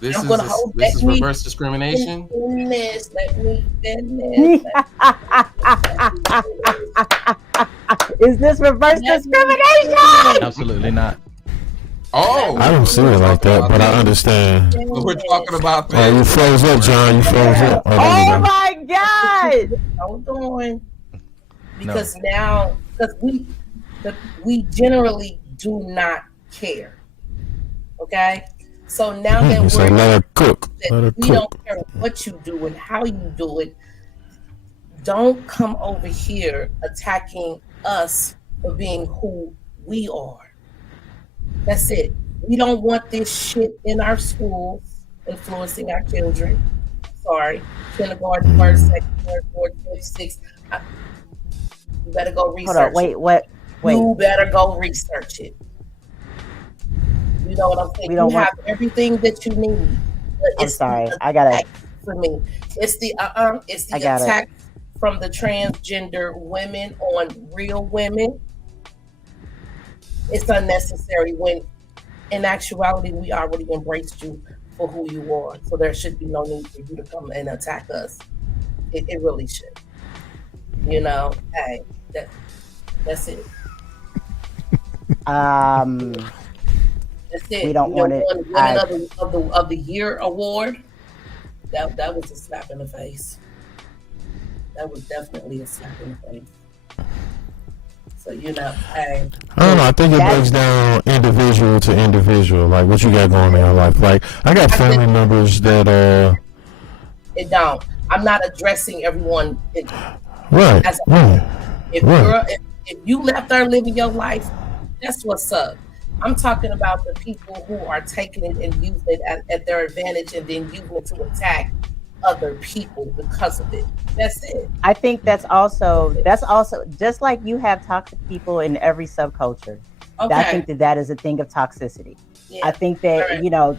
this is reverse discrimination. Let me finish. Is this reverse discrimination? Absolutely not. Oh, I don't see it like that, but I understand. We're talking about Oh, that. you froze up, John. You froze up. Oh, there you Oh go. my God! Hold on. Because now, because we generally do not care. Okay? So now that You say we're let her cook. that Let her we cook. don't care what you do and how you do it, don't come over here attacking us for being who we are. That's it. We don't want this shit in our schools influencing our children. Sorry. Kindergarten, first, second, third, fourth, fifth, sixth. You better go research Hold on, wait, it. what? Wait, You better go research it. You know what I'm saying? We don't You have everything that you need. But I'm it's sorry. the I gotta. attack for me. It's the it's the I got it. attack from the transgender women on real women. It's unnecessary when in actuality we already embraced you for who you are. So there should be no need for you to come and attack us. It really should. You know, hey, that's it. That's it. We don't You want it. won Women of the Year award. That was a slap in the face. That was definitely a slap in the face. So hey. I don't know. I think it breaks down individual to individual. Like what you got going in your life. Like I got family members that It don't. I'm not addressing everyone. Right. If you left there living your life, that's what's up. I'm talking about the people who are taking it and using it at their advantage and then using it to attack other people because of it. That's it. I think that's also just like you have toxic people in every subculture. Okay. I think that is a thing of toxicity. Yeah. I think that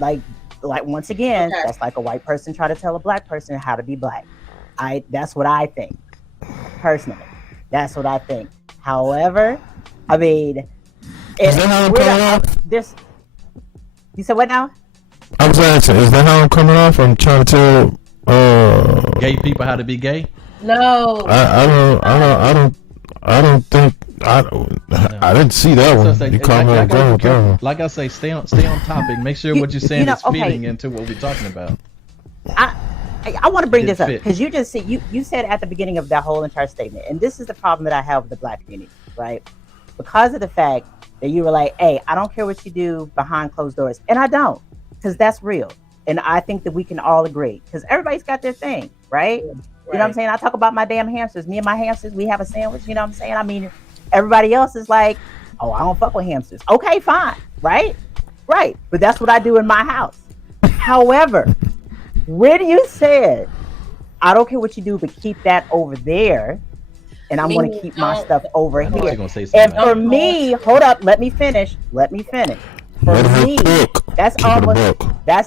Right. like once again, Okay. that's like a white person trying to tell a black person how to be black. That's what I think personally. That's what I think. However, I mean, is that how I'm coming off? You said what now? I was asking, is that how I'm coming off? I'm trying to tell Gay people how to be gay? No. I don't think I didn't see that one. So You caught me off guard. like I say, stay on topic. Make sure what you're saying is okay. feeding into what we're talking about. I want to bring this up fit. because you just said you said at the beginning of that whole entire statement, and this is the problem that I have with the black community, right? Because of the fact that you were like, hey, I don't care what you do behind closed doors. And I don't, because that's real. And I think that we can all agree because everybody's got their thing, right? You know what I'm saying? I talk about my damn hamsters. Me and my hamsters, we have a sandwich, you know what I'm saying? I mean, everybody else is like, oh, I don't fuck with hamsters. Okay, fine, right? Right. But that's what I do in my house. However, when you said, I don't care what you do, but keep that over there, and I'm going to keep my stuff over here. And for me, hold up, let me finish. For me, that's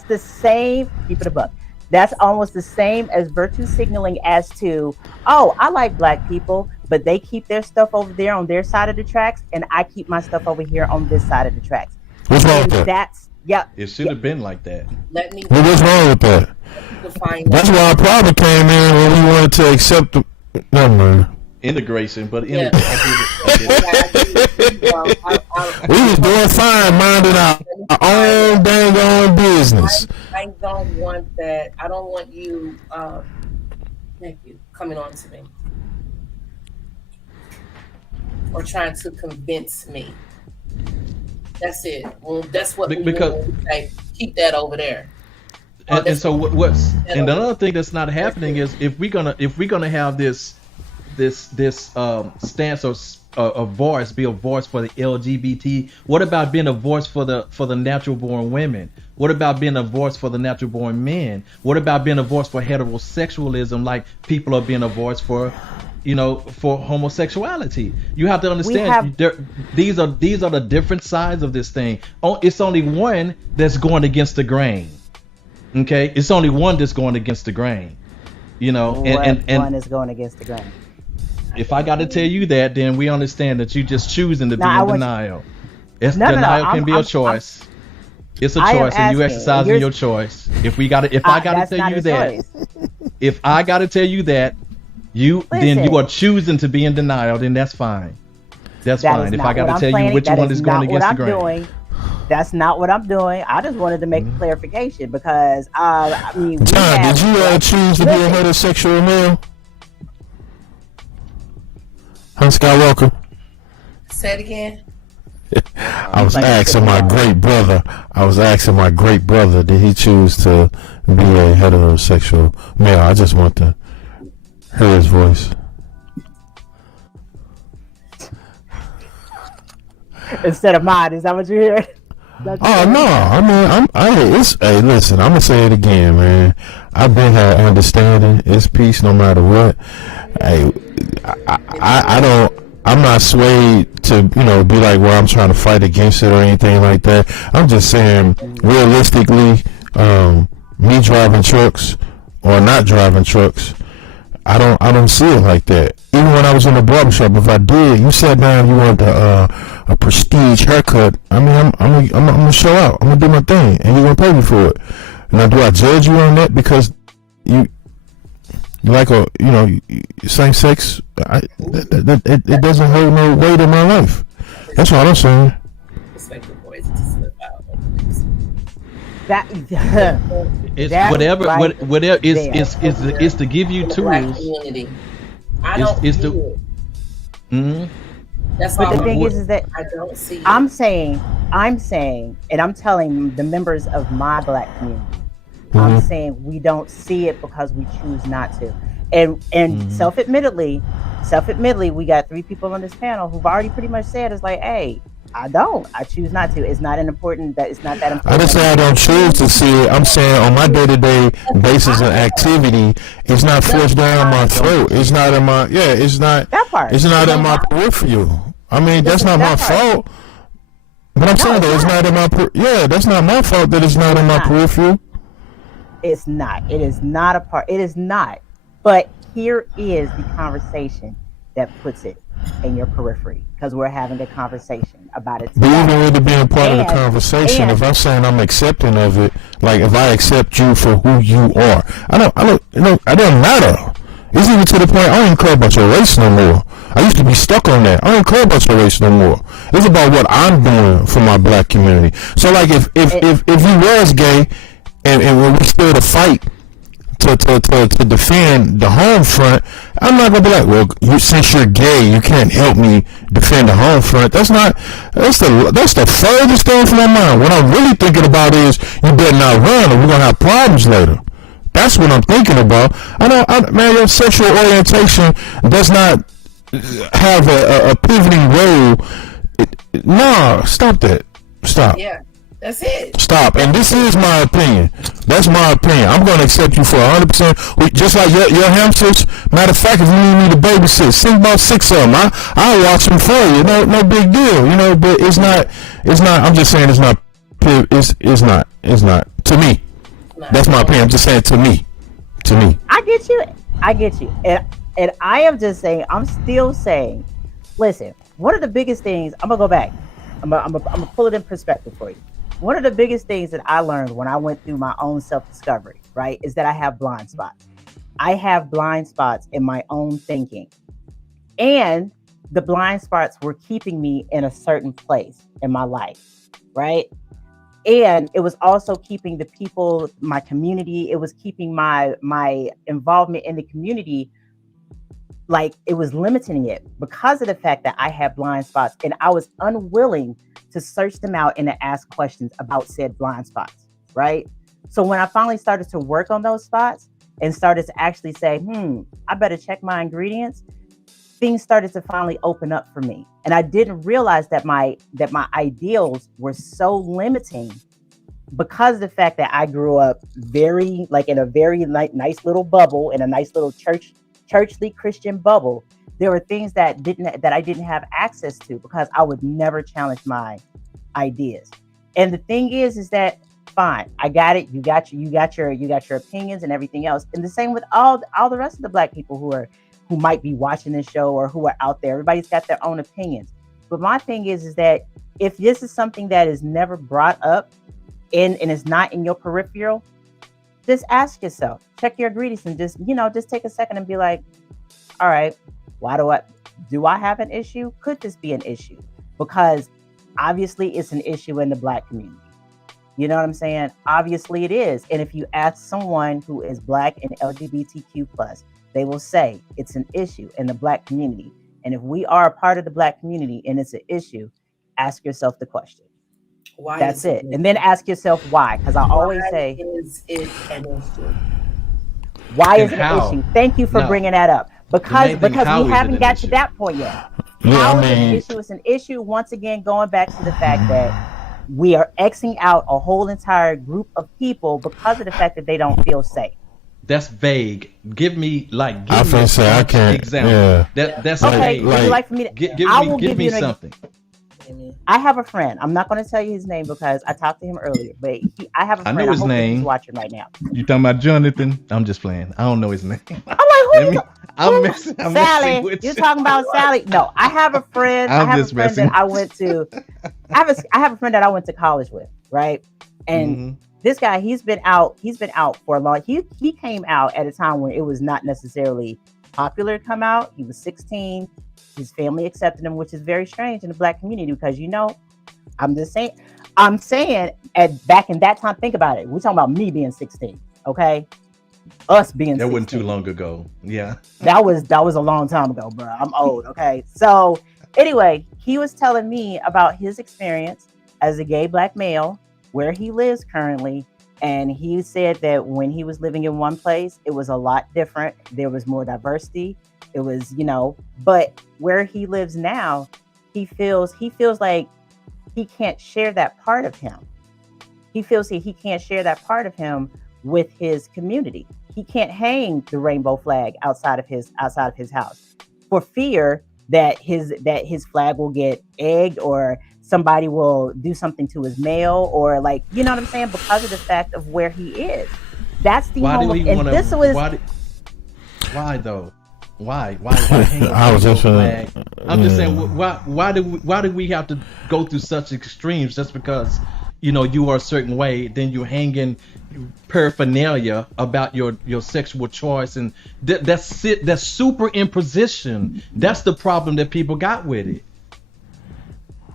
the same, keep it a buck. That's almost the same as virtue signaling as to, oh, I like black people, but they keep their stuff over there on their side of the tracks, and I keep my stuff over here on this side of the tracks. What's wrong with that? It should have been like that. What's wrong with that? That's why our problem came in when we wanted to accept the integration, but we was doing fine, minding our own dang on business. I don't want that. I don't want you. Thank you coming on to me or trying to convince me. That's it. Well, that's what we say. Keep that over there. And so what's and another thing that's not happening is if we're gonna have this stance or a voice, be a voice for the LGBT. What about being a voice for the natural born women? What about being a voice for the natural born men? What about being a voice for heterosexualism, like people are being a voice for, for homosexuality? You have to understand these are the different sides of this thing. It's only one that's going against the grain. Okay, it's only one that's going against the grain. And one is going against the grain. If I got to tell you that, then we understand that you're just choosing to be in denial. Denial can be a choice. It's a choice, and you exercising your choice. If I got to tell you that, if I got to tell you that, then you are choosing to be in denial, then that's fine. That's That fine. is If I not got what to I'm tell you planning. which That one is is going not what against the I'm grain. doing. That's not what I'm doing. I just wanted to make a clarification because I mean, we John, have did you choose to be a listen, heterosexual male? Hun Skywalker. Say it again. I was asking my great brother. Did he choose to be a heterosexual male? I just want to hear his voice. instead of mine. Is that what you hear? Oh no! I mean, hey, listen. I'm gonna say it again, man. I've been had understanding. It's peace, no matter what. Hey, I don't. I'm not swayed to be like, well, I'm trying to fight against it or anything like that. I'm just saying, realistically, me driving trucks or not driving trucks, I don't see it like that. Even when I was in the barbershop, if I did, you sat down, you wanted a prestige haircut. I mean, I'm gonna show out. I'm gonna do my thing, and you're gonna pay me for it. Now, do I judge you on that because you like same sex? It doesn't hold no weight in my life. That's all I'm saying. Expect the boys to slip out. It's That whatever right whatever there. is to give you In the black tools. community. I don't It's see the it. Mhm. That's But all. the thing is that I don't see it. I'm saying, and I'm telling the members of my black community, I'm saying we don't see it because we choose not to. And self-admittedly, we got 3 people on this panel who've already pretty much said it's like, hey, I choose not to. It's not that important. I didn't say I don't choose to see it. I'm saying on my day-to-day basis and activity, it's not forced down my throat. It's not in my It's not. That part. It's not in my peripheral. I mean, that's not my fault. But I'm saying though, it's not in my that's not my fault that it's not in my peripheral. It's not. It is not a part. It is not. But here is the conversation that puts it in your periphery because we're having a conversation about it But today. even with it being part of the conversation, if I'm saying I'm accepting of it, like if I accept you for who you are, I don't, it doesn't matter. It's even to the point I don't even care about your race no more. I used to be stuck on that. I don't care about your race no more. It's about what I'm doing for my black community. So like if you was gay and when we still to fight to defend the home front, I'm not gonna be like, well, since you're gay, you can't help me defend the home front. That's the furthest thing from my mind. What I'm really thinking about is you better not run, or we're gonna have problems later. That's what I'm thinking about. Man, your sexual orientation does not have a pivoting role. No, stop that. Stop. Yeah, that's it. Stop. And this is my opinion. That's my opinion. I'm going to accept you for 100%. Just like your hamsters. Matter of fact, if you need me to babysit, send about 6 of them. I'll watch them for you. No big deal. But it's not. I'm just saying it's not. It's not. To me. That's my opinion. I'm just saying to me. I get you. And I am just saying, I'm still saying, listen, one of the biggest things, I'm going to go back. I'm going to pull it in perspective for you. One of the biggest things that I learned when I went through my own self-discovery, right, is that I have blind spots. I have blind spots in my own thinking. And the blind spots were keeping me in a certain place in my life, right? And it was also keeping the people, my community, it was keeping my involvement in the community, like it was limiting it because of the fact that I had blind spots and I was unwilling to search them out and to ask questions about said blind spots, right? So when I finally started to work on those spots and started to actually say, I better check my ingredients, things started to finally open up for me. And I didn't realize that my ideals were so limiting because of the fact that I grew up in a very nice little bubble, in a nice little churchly Christian bubble. There were things that I didn't have access to because I would never challenge my ideas. And the thing is that fine, I got it. You got your opinions and everything else. And the same with all the rest of the Black people who might be watching this show or who are out there. Everybody's got their own opinions. But my thing is that if this is something that is never brought up and is not in your peripheral, just ask yourself, check your ingredients and just take a second and be like, all right, why do Do I have an issue? Could this be an issue? Because obviously it's an issue in the Black community. You know what I'm saying? Obviously it is. And if you ask someone who is Black and LGBTQ+, they will say it's an issue in the Black community. And if we are a part of the Black community and it's an issue, ask yourself the question. Why? That's it. And then ask yourself why. Because I always say, is it an issue? Why is it an issue? Thank you for bringing that up. Because we haven't got to that point yet. How is it an issue? It's an issue, once again, going back to the fact that we are Xing out a whole entire group of people because of the fact that they don't feel safe. That's vague. Give me I can't. example. Yeah. That's okay. vague. Would you like for me to Give me something. I have a friend. I'm not going to tell you his name because I talked to him earlier. But I have a friend. I know his name. He's watching right now. You talking about Jonathan? I'm just playing. I don't know his name. I'm like, I'm Sally. You're talking about Sally? No, I have a friend. I have a friend that I went to. I have a friend that I went to college with, right? And this guy, he's been out for a long. He came out at a time when it was not necessarily popular to come out. He was 16. His family accepted him, which is very strange in the Black community because I'm saying back in that time, think about it. We're talking about me being 16, okay? Us being 16. That wasn't too long ago. Yeah. That was a long time ago, bro. I'm old, okay? So anyway, he was telling me about his experience as a gay Black male, where he lives currently. And he said that when he was living in one place, it was a lot different. There was more diversity. It was, but where he lives now, he feels like he can't share that part of him. He feels he can't share that part of him with his community. He can't hang the rainbow flag outside of his house for fear that his flag will get egged or somebody will do something to his mail or like, you know what I'm saying? Because of the fact of where he is. That's the why though? Why hang I was just flag? I'm just saying, why do we have to go through such extremes just because you are a certain way, then you're hanging paraphernalia about your sexual choice, and that's superimposition. That's the problem that people got with it.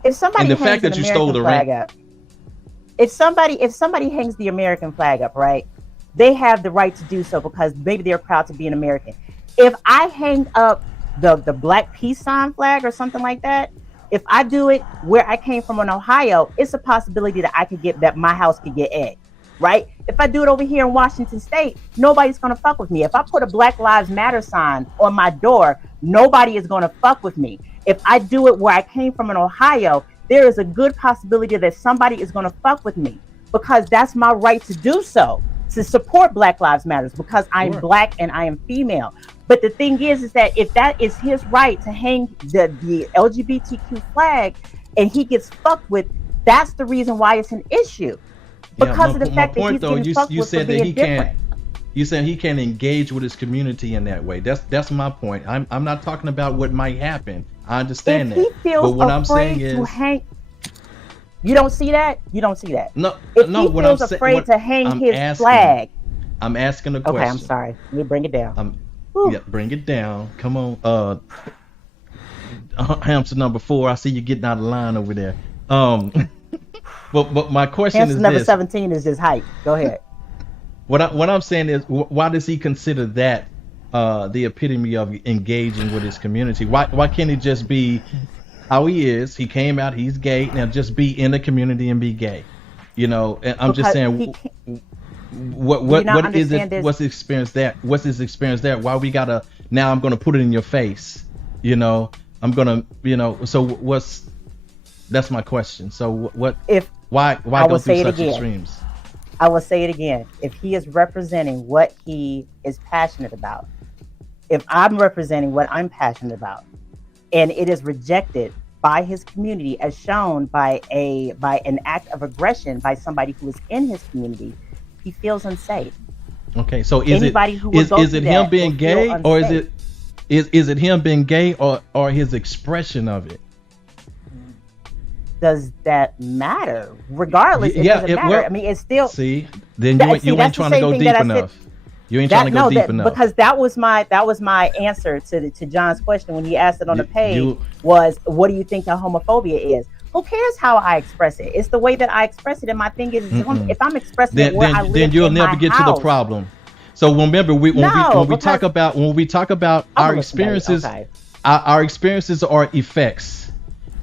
If somebody and the fact that you stole the flag up, if somebody hangs the American flag up, right, they have the right to do so because maybe they're proud to be an American. If I hang up the Black peace sign flag or something like that, if I do it where I came from in Ohio, it's a possibility that my house could get egged, right? If I do it over here in Washington State, nobody's gonna fuck with me. If I put a Black Lives Matter sign on my door, nobody is gonna fuck with me. If I do it where I came from in Ohio, there is a good possibility that somebody is gonna fuck with me because that's my right to do so, to support Black Lives Matter because I'm Black and I am female. But the thing is that if that is his right to hang the LGBTQ flag and he gets fucked with, that's the reason why it's an issue. Because of the fact that he's getting fucked with for being different. You said he can't engage with his community in that way. That's my point. I'm not talking about what might happen. I understand that. But what I'm saying is, you don't see that? You don't see that. No, if he feels afraid to hang his flag. I'm asking a question. Okay, I'm sorry. Let me bring it down. Yeah, bring it down. Come on. Hamster number 4. I see you getting out of line over there. But my question Hamster is number this. 17 is just hype. Go ahead. What I'm saying is, why does he consider that the epitome of engaging with his community? Why can't he just be how he is? He came out, he's gay. Now just be in the community and be gay. And I'm just saying, what is it? What's his experience there? What's his experience there? Why we gotta now? I'm gonna put it in your face. I'm gonna. So what's? That's my question. So what? Why go through such extremes? I will say it again. If he is representing what he is passionate about, if I'm representing what I'm passionate about, and it is rejected by his community as shown by an act of aggression by somebody who is in his community, he feels unsafe. Okay, so is it him being gay, or is it him being gay, or his expression of it? Does that matter? Regardless, it doesn't matter. I mean, it's still. See, then you ain't trying to go deep enough. You ain't trying to go deep enough. Because that was my answer to John's question when he asked it on the page was, what do you think the homophobia is? Who cares how I express it? It's the way that I express it. And my thing is, if I'm expressing it where I live, then you'll never get to the problem. So remember, when we talk about our experiences, our experiences are effects.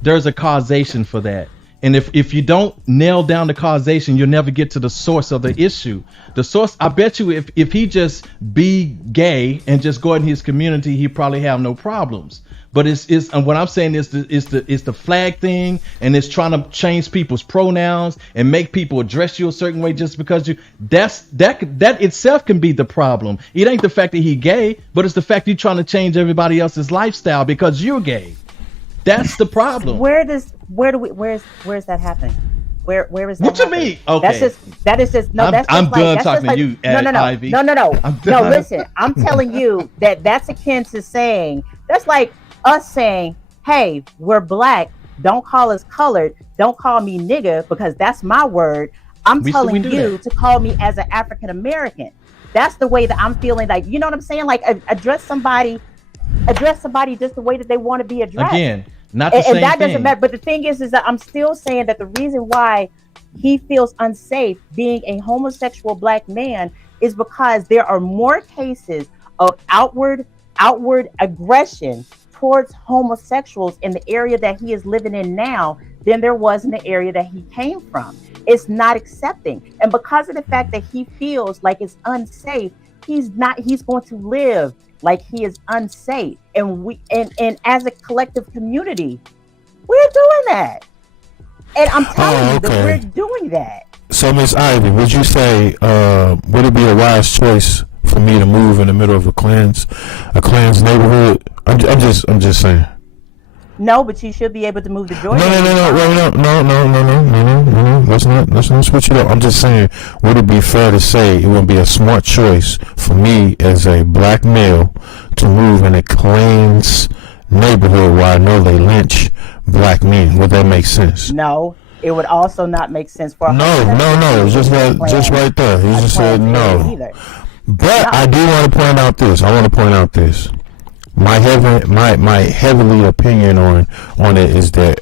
There's a causation for that. And if you don't nail down the causation, you'll never get to the source of the issue. The source, I bet you, if he just be gay and just go in his community, he probably have no problems. But it's and what I'm saying is the flag thing, and it's trying to change people's pronouns and make people address you a certain way just because that itself can be the problem. It ain't the fact that he gay, but it's the fact you're trying to change everybody else's lifestyle because you're gay. That's the problem. Where's that happening? Where is that? What you mean? Okay. That is just no. I'm done talking to you, Ivy. No. No, listen. I'm telling you that's akin to saying that's like us saying, "Hey, we're black. Don't call us colored. Don't call me nigga because that's my word." I'm telling you to call me as an African American. That's the way that I'm feeling. Like, you know what I'm saying? Like address somebody just the way that they want to be addressed. Again, not the same and that thing. doesn't matter. But the thing is that I'm still saying that the reason why he feels unsafe being a homosexual black man is because there are more cases of outward aggression towards homosexuals in the area that he is living in now than there was in the area that he came from. It's not accepting. And because of the fact that he feels like it's unsafe, he's going to live like he is unsafe. And we and as a collective community, we're doing that. And I'm telling you that we're doing that. So Miss Ivy, would you say would it be a wise choice for me to move in the middle of a Klan's neighborhood? I'm just saying. No, but you should be able to move to Georgia. No. Let's not switch it up. I'm just saying, would it be fair to say it would be a smart choice for me as a black male to move in a Klan's neighborhood where I know they lynch black men? Would that make sense? No. It would also not make sense for No. Just right there. He just said no. But I do want to point out this. My heavily opinion on it is that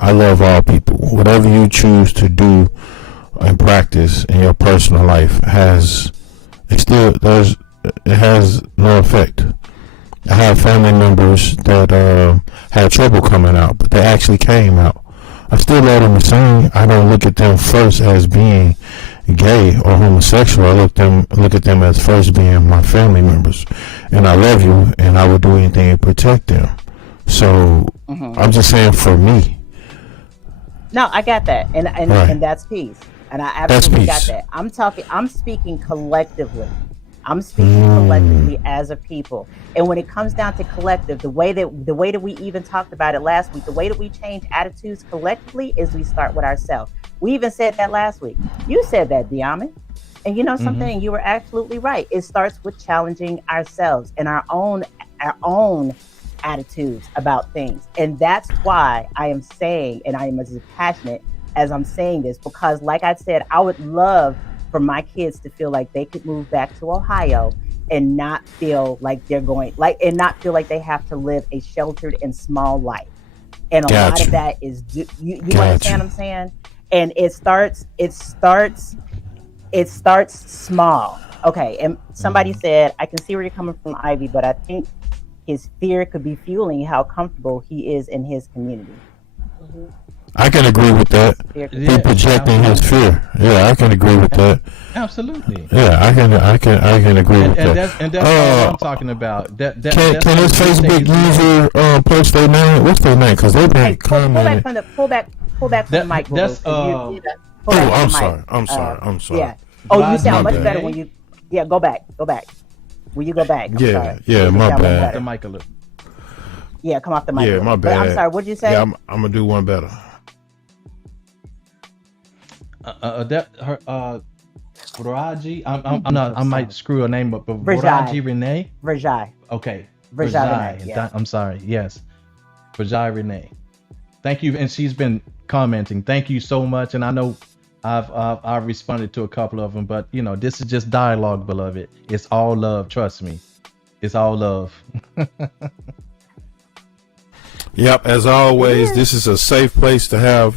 I love all people. Whatever you choose to do and practice in your personal life has no effect. I have family members that had trouble coming out, but they actually came out. I still love them the same. I don't look at them first as being gay or homosexual. I look at them as first being my family members, and I love you, and I would do anything to protect them. So I'm just saying, for me. No, I got that, and right. And that's peace, and I absolutely got that. I'm speaking collectively. I'm speaking collectively as a people. And when it comes down to collective, the way that we even talked about it last week, the way that we change attitudes collectively is we start with ourselves. We even said that last week. You said that, Diamond. And you know something, you were absolutely right. It starts with challenging ourselves and our own attitudes about things. And that's why I am saying, and I am as passionate as I'm saying this, because like I said, I would love for my kids to feel like they could move back to Ohio and not feel like they're going and not feel like they have to live a sheltered and small life. And a lot of that is you understand what I'm saying? And it starts small. Okay. And somebody said, I can see where you're coming from, Ivy, but I think his fear could be fueling how comfortable he is in his community. I can agree with that. He projecting his fear. Yeah, I can agree with that. Absolutely. Yeah, I can agree with that. And that's what I'm talking about. Can this Facebook user post their name? What's their name? Because they've been commenting. Pull back from the mic. I'm sorry. Yeah. Oh, you sound much better when you. Yeah, go back. Will you go back? I'm sorry. Yeah, my bad. The mic a little. Yeah, come off the mic. Yeah, my bad. But I'm sorry. What did you say? Yeah, I'm gonna do one better. Viraji. I'm not. I might screw her name up, but Viraji Renee. Virjai. Okay. Virjai. Yeah. I'm sorry. Yes. Virjai Renee. Thank you, and she's been commenting. Thank you so much, and I know I've responded to a couple of them, but this is just dialogue, beloved. It's all love. Trust me, it's all love. Yep, as always, this is a safe place to have,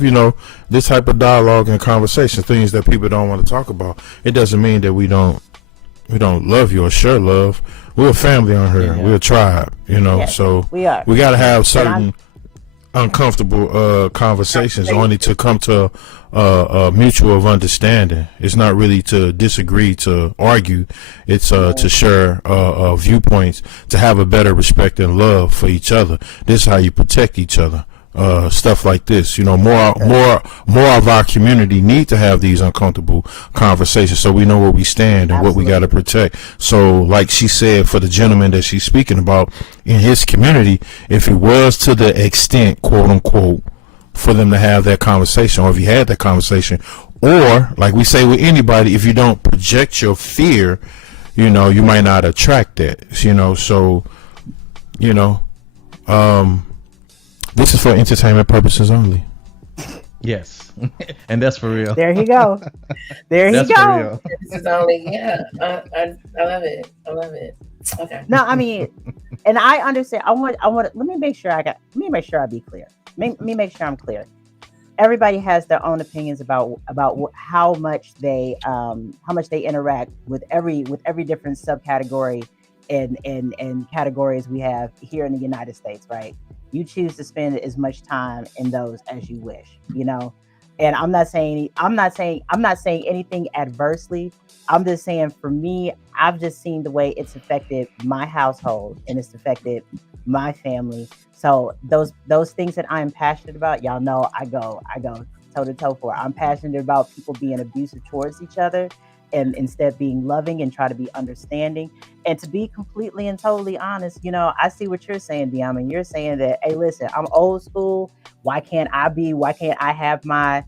this type of dialogue and conversation, things that people don't want to talk about. It doesn't mean that we don't love you or share love. We're a family on here. Yeah. We're a tribe, Yes, so we are. We got to have certain uncomfortable conversations only to come to a mutual of understanding. It's not really to disagree, to argue. It's to share viewpoints, to have a better respect and love for each other. This is how you protect each other. Stuff like this, more of our community need to have these uncomfortable conversations so we know where we stand and Absolutely. What we got to protect. So like she said, for the gentleman that she's speaking about in his community, if it was to the extent, quote unquote, for them to have that conversation, or if you had that conversation, or like we say with anybody, if you don't project your fear, you might not attract that, so this is for entertainment purposes only. Yes, and that's for real. There you go. That's you go. This is only, I love it. I love it. Okay. No, I mean, and I understand. I want. Let me make sure I be clear. Let me make sure I'm clear. Everybody has their own opinions about how much they interact with every different subcategory and categories we have here in the United States, right? You choose to spend as much time in those as you wish, And I'm not saying anything adversely. I'm just saying, for me, I've just seen the way it's affected my household and it's affected my family. So those things that I'm passionate about, y'all know, I go toe to toe for. I'm passionate about people being abusive towards each other, and instead being loving and try to be understanding. And to be completely and totally honest, I see what you're saying, Diamond. You're saying that, hey, listen, I'm old school. Why can't I have my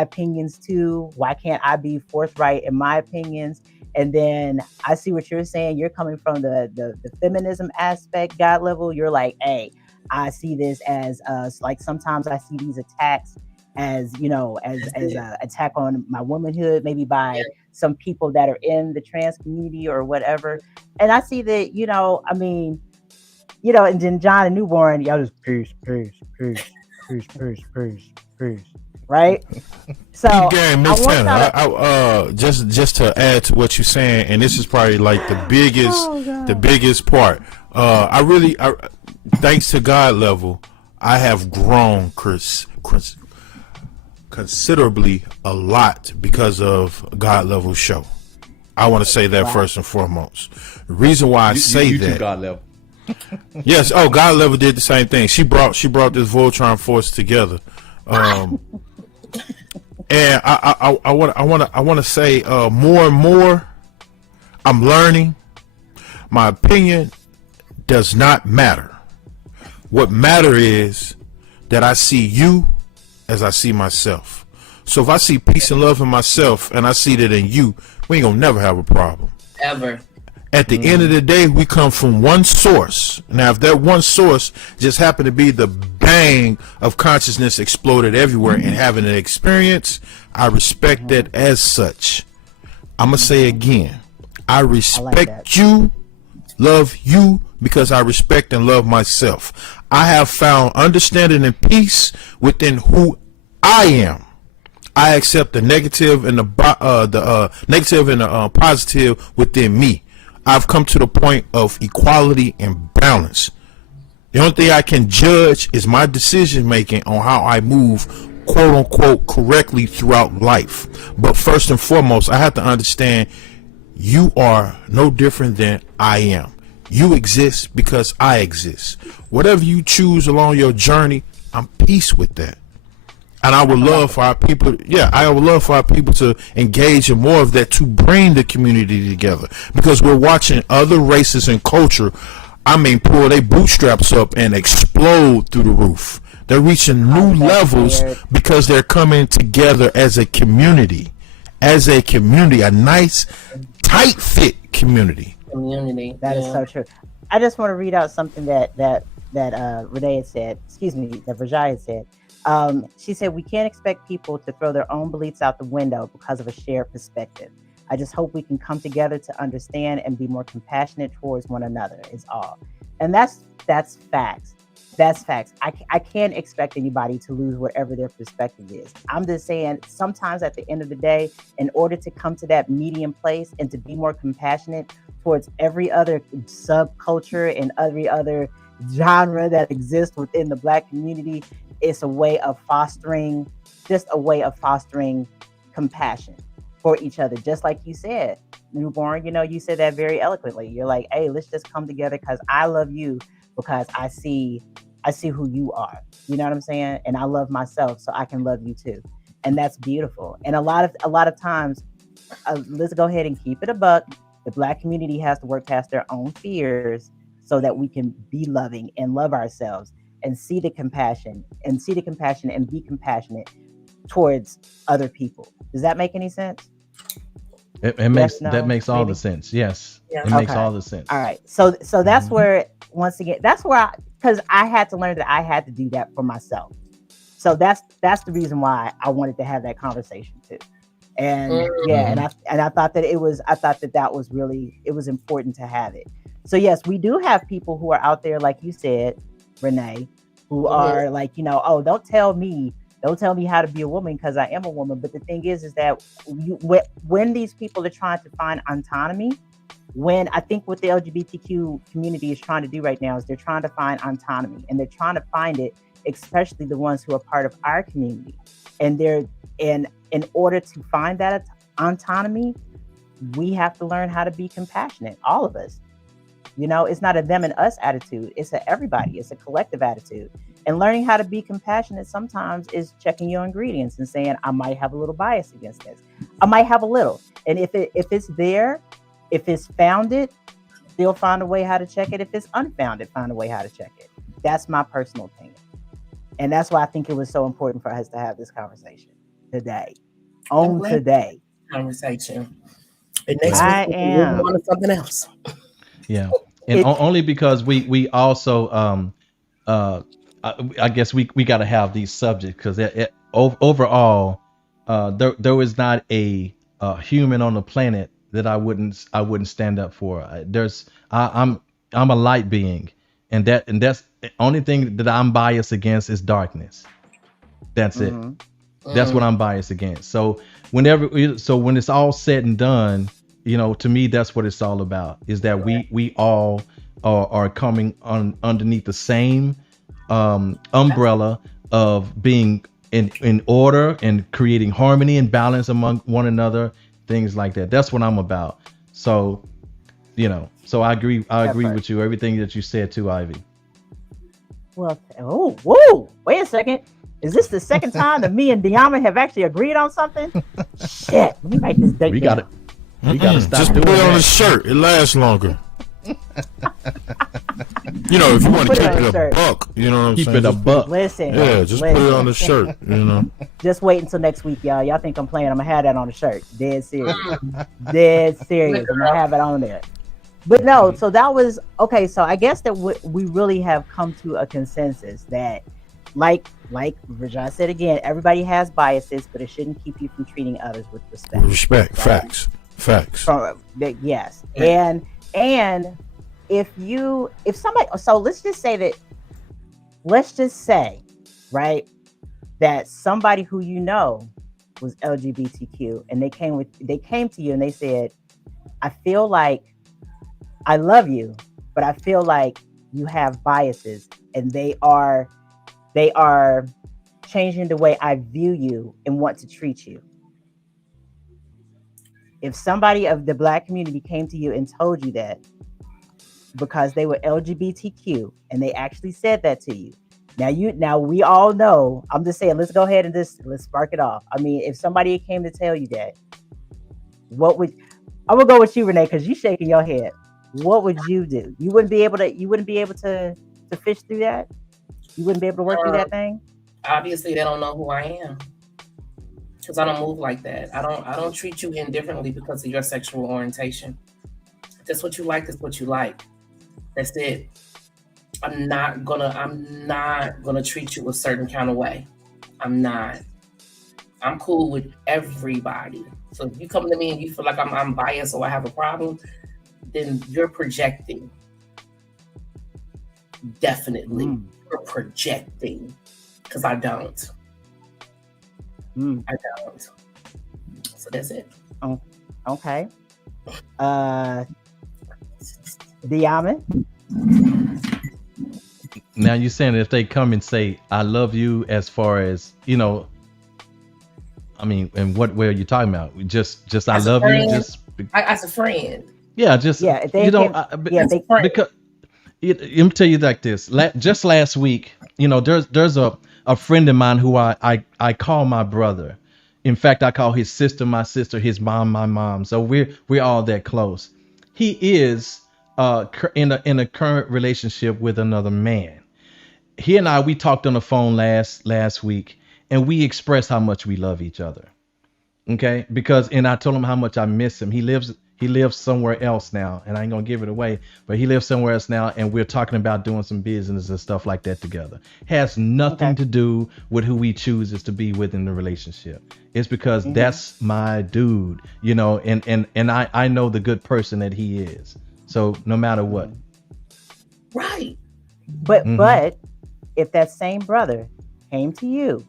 opinions too? Why can't I be forthright in my opinions? And then I see what you're saying. You're coming from the feminism aspect, God level. You're like, hey, I see this as like, sometimes I see these attacks as an attack on my womanhood, maybe by some people that are in the trans community or whatever. And I see that, and then John and Newborn, y'all just peace, right? So game, Miss Tanner, I just to add to what you're saying, and this is probably like the biggest part. I thanks to God level, I have grown considerably a lot because of God level show. I want to say that first and foremost. The reason why I say that, God level. Yes, God level did the same thing. She brought this Voltron force together, and I want to say more and more. I'm learning. My opinion does not matter. What matter is that I see you as I see myself. So if I see peace and love in myself and I see that in you, we ain't gonna never have a problem. Ever. At the end of the day, we come from one source. Now, if that one source just happened to be the bang of consciousness exploded everywhere and having an experience, I respect that as such. I'm gonna say again, I respect you, love you, because I respect and love myself. I have found understanding and peace within who I am. I accept the negative and the negative and the positive within me. I've come to the point of equality and balance. The only thing I can judge is my decision making on how I move, quote unquote, correctly throughout life. But first and foremost, I have to understand you are no different than I am. You exist because I exist. Whatever you choose along your journey, I'm peace with that. And I would love for our people, I would love for our people to engage in more of that, to bring the community together, because we're watching other races and culture, pull their bootstraps up and explode through the roof. They're reaching new levels because they're coming together as a community, a nice, tight fit community. That is so true. I just want to read out something that Renee had said, that Vijay had said. She said, we can't expect people to throw their own beliefs out the window because of a shared perspective. I just hope we can come together to understand and be more compassionate towards one another is all. And that's facts. That's facts. I can't expect anybody to lose whatever their perspective is. I'm just saying sometimes at the end of the day, in order to come to that medium place and to be more compassionate towards every other subculture and every other genre that exists within the Black community, it's a way of fostering, just a way of fostering compassion for each other. Just like you said, Newborn, you said that very eloquently. You're like, hey, let's just come together because I love you because I see who you are. You know what I'm saying? And I love myself, so I can love you too. And that's beautiful. And a lot of times, let's go ahead and keep it a buck. The Black community has to work past their own fears so that we can be loving and love ourselves and see the compassion and be compassionate towards other people. Does that make any sense? It makes that makes all the sense. Yes, it makes all the sense. All right, so that's where, once again, that's where because I had to learn that I had to do that for myself. So that's the reason why I wanted to have that conversation too. And and I thought that it was important to have it. So yes, we do have people who are out there, like you said, Renee, who are like, oh, don't tell me how to be a woman because I am a woman. But the thing is that when these people are trying to find autonomy, when I think what the LGBTQ community is trying to do right now is they're trying to find autonomy, and they're trying to find it, especially the ones who are part of our community. And in order to find that autonomy, we have to learn how to be compassionate, all of us. It's not a them and us attitude. It's a everybody. It's a collective attitude. And learning how to be compassionate sometimes is checking your ingredients and saying, I might have a little bias against this. I might have a little. And if it's there, if it's founded, they'll find a way how to check it. If it's unfounded, find a way how to check it. That's my personal opinion. And that's why I think it was so important for us to have this conversation today. Today. Conversation. And next week we'll move on to something else. Yeah. And only because we also I guess we got to have these subjects because overall there is not a human on the planet that I wouldn't stand up for. I'm a light being, and that's the only thing that I'm biased against is darkness. That's it. That's what I'm biased against. So when it's all said and done, to me, that's what it's all about, is that we all are coming underneath the same umbrella of being in order and creating harmony and balance among one another, things like that. That's what I'm about. So, so I agree with you, everything that you said too, Ivy. Well, whoa, wait a second. Is this the second time that me and Diamond have actually agreed on something? Shit, let me write this date We down. gotta stop just doing put it on that. the shirt. It lasts longer. If you want to keep it a buck, you know what I'm saying? Keep it a buck. Listen. Yeah, just put it on the shirt, Just wait until next week, y'all. Y'all think I'm playing? I'm gonna have that on the shirt. Dead serious. Dead serious. I'm gonna have it on there. But no, so that was okay. So I guess that we really have come to a consensus that, like Rajan said again, everybody has biases, but it shouldn't keep you from treating others with respect. Respect, right? Facts. Yes, and if somebody, so let's just say, right, that somebody who was LGBTQ and they came to you and they said, I feel like I love you, but I feel like you have biases and they are changing the way I view you and want to treat you. If somebody of the Black community came to you and told you that because they were LGBTQ and they actually said that to you, now we all know, I'm just saying, let's go ahead and let's spark it off. I mean, if somebody came to tell you that, I'm gonna go with you, Renee, because you shaking your head. What would you do? You wouldn't be able to fish through that? You wouldn't be able to work through that thing? Obviously, they don't know who I am, because I don't move like that. I don't treat you indifferently because of your sexual orientation. That's what you like. That's what you like. That's it. I'm not gonna treat you a certain kind of way. I'm not. I'm cool with everybody. So if you come to me and you feel like I'm biased or I have a problem, then you're projecting. Definitely. You're projecting. Because I don't. I don't. So that's it. Oh, okay. Diamond? Now you're saying if they come and say, I love you, as far as, you know, I mean, in what way are you talking about? Just I love you, just as a friend. Yeah, just if they you know, because let me tell you like this. Just last week, you know, there's a friend of mine who I call my brother. In fact, I call his sister my sister, his mom my mom. So we're all that close. He is in a current relationship with another man. He and we talked on the phone last week, and we expressed how much we love each other. Okay, and I told him how much I miss him. He lives somewhere else now, and I ain't gonna give it away, but he lives somewhere else now, and we're talking about doing some business and stuff like that together. Has nothing to do with who he chooses to be with in the relationship. It's because that's my dude, you know, and I know the good person that he is. So no matter what. Right. But if that same brother came to you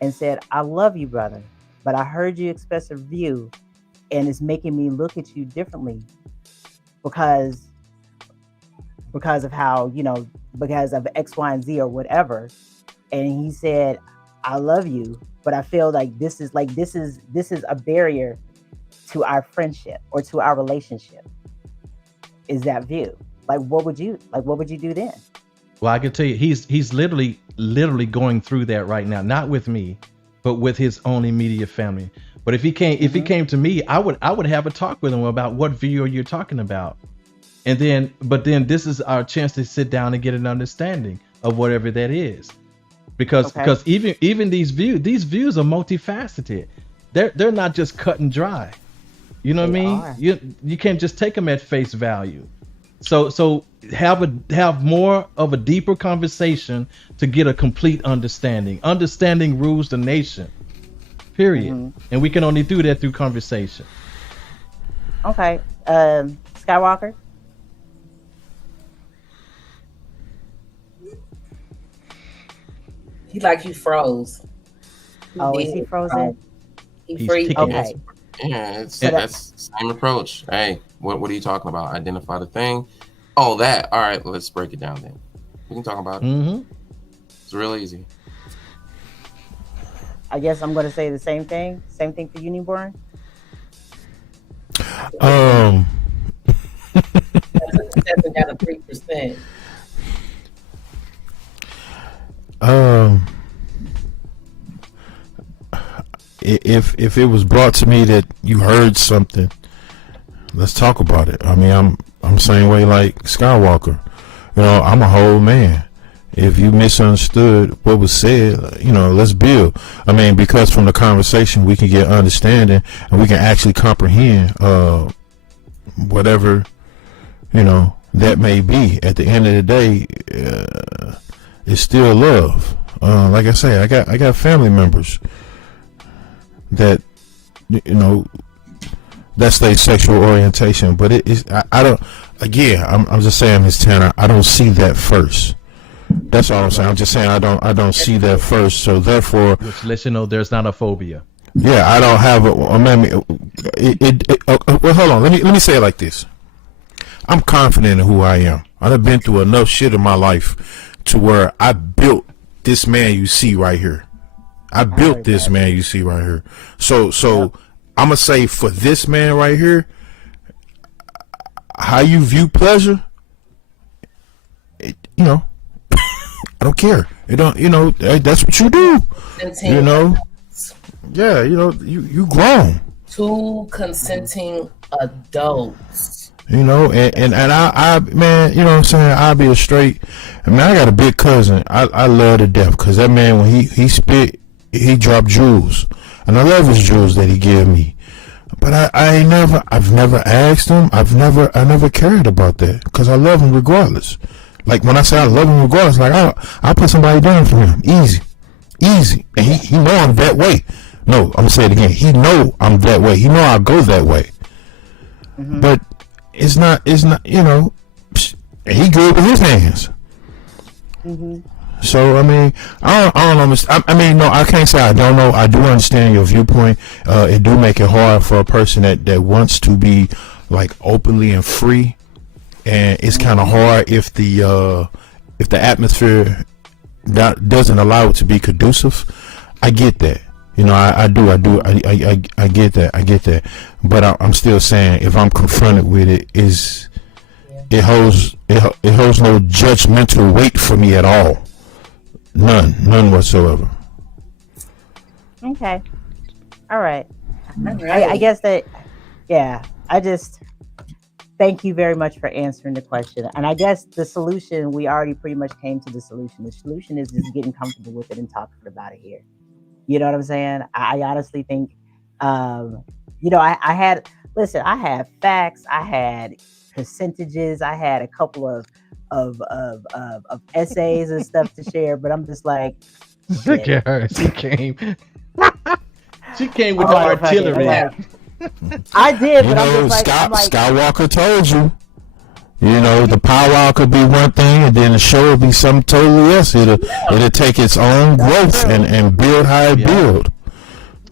and said, I love you, brother, but I heard you express a view and it's making me look at you differently because of how, you know, because of X, Y, and Z or whatever. And he said, I love you, but I feel like this is a barrier to our friendship or to our relationship. Is that view? Like, what would you do then? Well, I can tell you, he's literally going through that right now, not with me, but with his own immediate family. But if he came to me, I would have a talk with him about what view you're talking about. And then this is our chance to sit down and get an understanding of whatever that is. Because even these views are multifaceted. They're not just cut and dry. You know what I mean? You can't just take them at face value. So have more of a deeper conversation to get a complete understanding. Understanding rules the nation. Period. And we can only do that through conversation. Okay. Skywalker? He like you froze. Is he frozen? He freeze. Okay. Yeah, that's the same approach. Hey, what are you talking about? Identify the thing. Oh, that. All right, let's break it down then. We can talk about it. It's real easy. I guess I'm going to say the same thing. Same thing for you, Newborn. That's got a 3%. If it was brought to me that you heard something, let's talk about it. I mean, I'm same way like Skywalker. You know, I'm a whole man. If you misunderstood what was said, you know, let's build. I mean, because from the conversation we can get understanding and we can actually comprehend whatever, you know, that may be. At the end of the day, it's still love. Like I say, I got family members that, you know, that's their sexual orientation, but I don't. Again, I'm just saying, Ms. Tanner, I don't see that first. That's all I'm saying. I'm just saying I don't see that first. So therefore, which lets you know there's not a phobia. Yeah, I don't have a. Well, hold on. Let me say it like this. I'm confident in who I am. I've been through enough shit in my life to where I built this man you see right here. I built this man you see right here. So I'm gonna say for this man right here, how you view pleasure, you know, I don't care. You don't, you know, that's what you do. You know, yeah, you know, you grown. 2 consenting adults. You know, and I man, you know what I'm saying, I'll be a straight. I mean, I got a big cousin. I love to death because that man, when he spit, he dropped jewels, and I love his jewels that he gave me. But I've never asked him. I never cared about that because I love him regardless. Like when I say I love him regardless, like I put somebody down for him, easy. easy, and he know I'm that way. No, I'm gonna say it again. He know I'm that way. He know I go that way. But it's not. You know, he good with his hands. So I mean, I don't understand. I mean, no, I can't say I don't know. I do understand your viewpoint. It do make it hard for a person that wants to be like openly and free, and it's kind of hard if the atmosphere doesn't allow it to be conducive. I get that. You know, I get that. But I'm still saying, if I'm confronted with it, it holds no judgmental weight for me at all. None whatsoever. Okay. All right. I guess that, yeah, I just thank you very much for answering the question. And I guess the solution, we already pretty much came to the solution. The solution is just getting comfortable with it and talking about it here. You know what I'm saying? I honestly think, you know, I had facts, I had percentages, I had a couple of essays and stuff to share, but I'm just like, look at her. She came. She came with the artillery. I did, but I'm just like, Skywalker told you. You know, the powwow could be one thing, and then the show will be something totally else. It'll take its own growth and build how it build.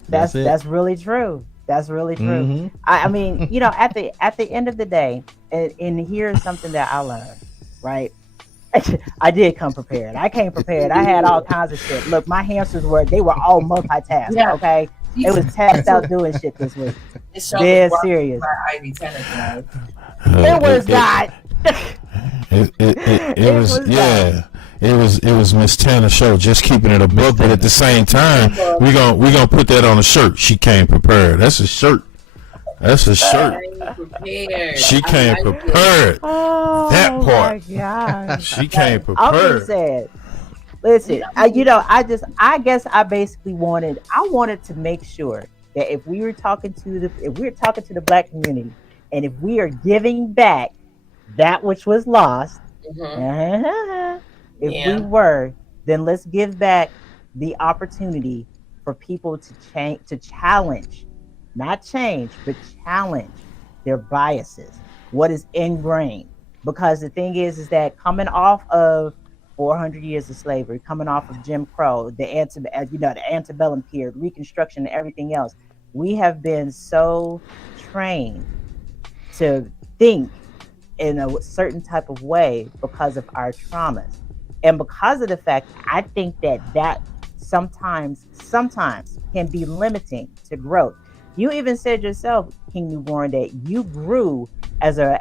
That's really true. That's really true. Mm-hmm. I mean, you know, at the end of the day, and here's something that I learned, right? I did come prepared. I came prepared. I had all kinds of shit. Look, my hamsters they were all multitask. Yeah. Okay, it was tapped out doing shit this week. Dead serious. It was not. It was Miss Tanner's show, just keeping it a book, but at the same time, we gonna put that on a shirt. She came prepared. That's a shirt. She came prepared. Oh, that part. She came prepared. I'm just saying. Listen, I guess I basically wanted to make sure that if we were talking to the Black community, and if we are giving back that which was lost, if we were, then let's give back the opportunity for people to challenge, not change, but challenge their biases, what is ingrained. Because the thing is that coming off of 400 years of slavery, coming off of Jim Crow, the antebellum period, Reconstruction, and everything else, we have been so trained to think in a certain type of way because of our traumas. And because of the fact, I think that sometimes can be limiting to growth. You even said yourself, King Newborn, that you grew as a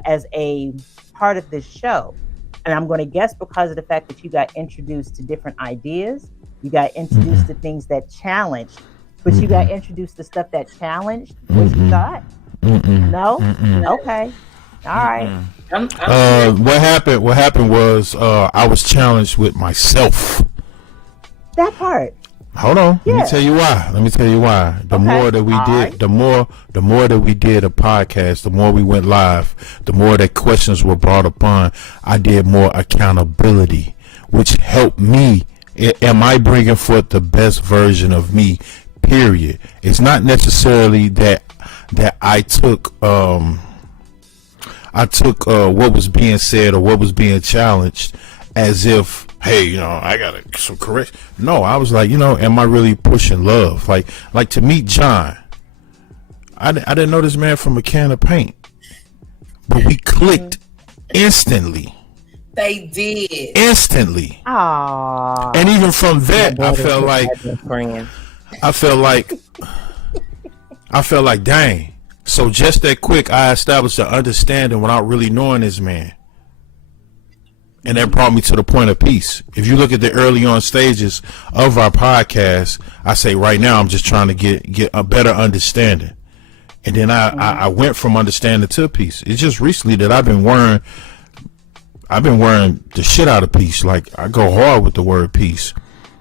part of this show. And I'm going to guess because of the fact that you got introduced to different ideas, you got introduced to things that challenged, but you got introduced to stuff that challenged what you thought. No? Okay. All right. What happened was I was challenged with myself. That part. Hold on. Yeah. Let me tell you why. The more that we did, the more that we did a podcast, the more we went live, the more that questions were brought upon, I did more accountability, which helped me. Am I bringing forth the best version of me? Period. It's not necessarily that I took what was being said or what was being challenged as if, hey, you know, I got some correct. No, I was like, you know, am I really pushing love? Like to meet John, I didn't know this man from a can of paint, but we clicked instantly. They did instantly. Aww. And even from that, I felt like, dang. So just that quick, I established an understanding without really knowing this man. And that brought me to the point of peace. If you look at the early on stages of our podcast, I say right now I'm just trying to get a better understanding. And then I went from understanding to peace. It's just recently that I've been wearing the shit out of peace. Like, I go hard with the word peace.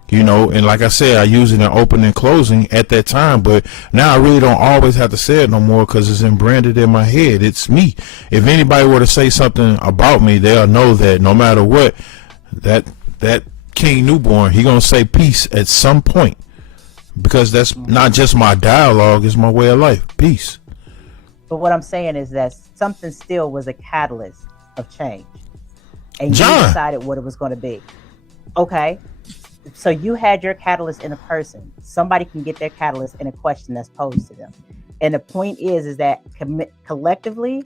You know, and like I said, I use it in open and closing at that time, but now I really don't always have to say it no more because it's embranded in my head. It's me. If anybody were to say something about me, they'll know that no matter what, that King Newborn, he gonna say peace at some point, because that's not just my dialogue, it's my way of life. Peace. But what I'm saying is that something still was a catalyst of change, and John. you decided what it was going to be. Okay, so you had your catalyst in a person. Somebody can get their catalyst in a question that's posed to them, and the point is that collectively,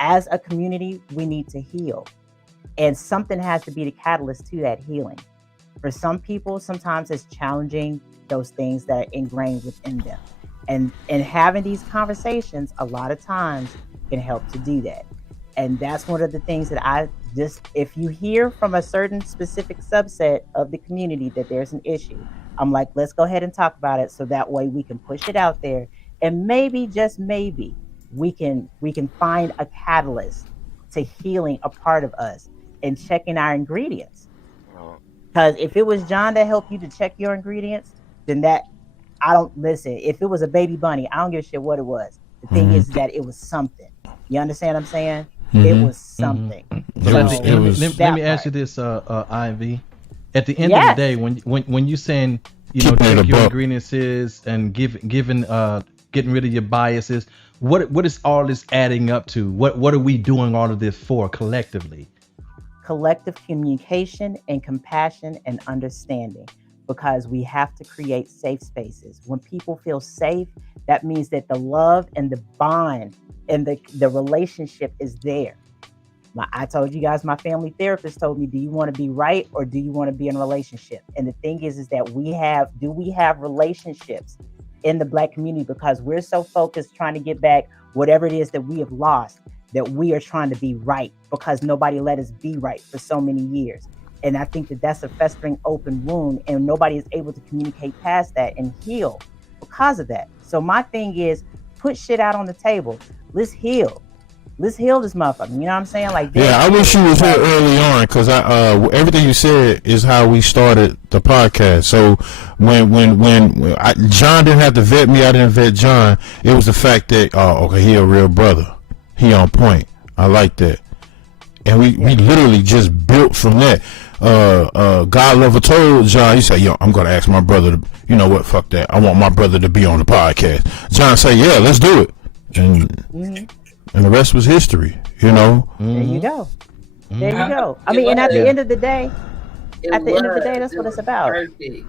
as a community, we need to heal, and something has to be the catalyst to that healing. For some people, sometimes it's challenging those things that are ingrained within them. And having these conversations a lot of times can help to do that. And that's one of the things that I just, if you hear from a certain specific subset of the community that there's an issue, I'm like, let's go ahead and talk about it, so that way we can push it out there, and maybe, just maybe, we can find a catalyst to healing a part of us and checking our ingredients. Because if it was John that helped you to check your ingredients, then that, I don't listen. If it was a baby bunny, I don't give a shit what it was. The thing is that it was something. You understand what I'm saying? It was something. Let me ask you this, Ivy. At the end of the day, when you saying, you know, check your ingredients is and getting rid of your biases, what is all this adding up to? What are we doing all of this for collectively? Collective communication and compassion and understanding. Because we have to create safe spaces. When people feel safe, that means that the love and the bond and the relationship is there. I told you guys, my family therapist told me, do you want to be right or do you want to be in a relationship? And the thing is that we have relationships in the Black community, because we're so focused trying to get back whatever it is that we have lost, that we are trying to be right because nobody let us be right for so many years. And I think that that's a festering open wound, and nobody is able to communicate past that and heal because of that. So my thing is, put shit out on the table. Let's heal. Let's heal this motherfucker. You know what I'm saying? Like, yeah, I wish you was here early on, because everything you said is how we started the podcast. So when John didn't have to vet me, I didn't vet John. It was the fact that, okay, he a real brother. He on point. I like that. And we literally just built from that. God Lover told John, he said, yo, I'm going to ask my brother to, you know what, fuck that. I want my brother to be on the podcast. John said, yeah, let's do it. And the rest was history, you know. There you go. There you go. I mean, and at the end of the day, that's what it's about. Perfect.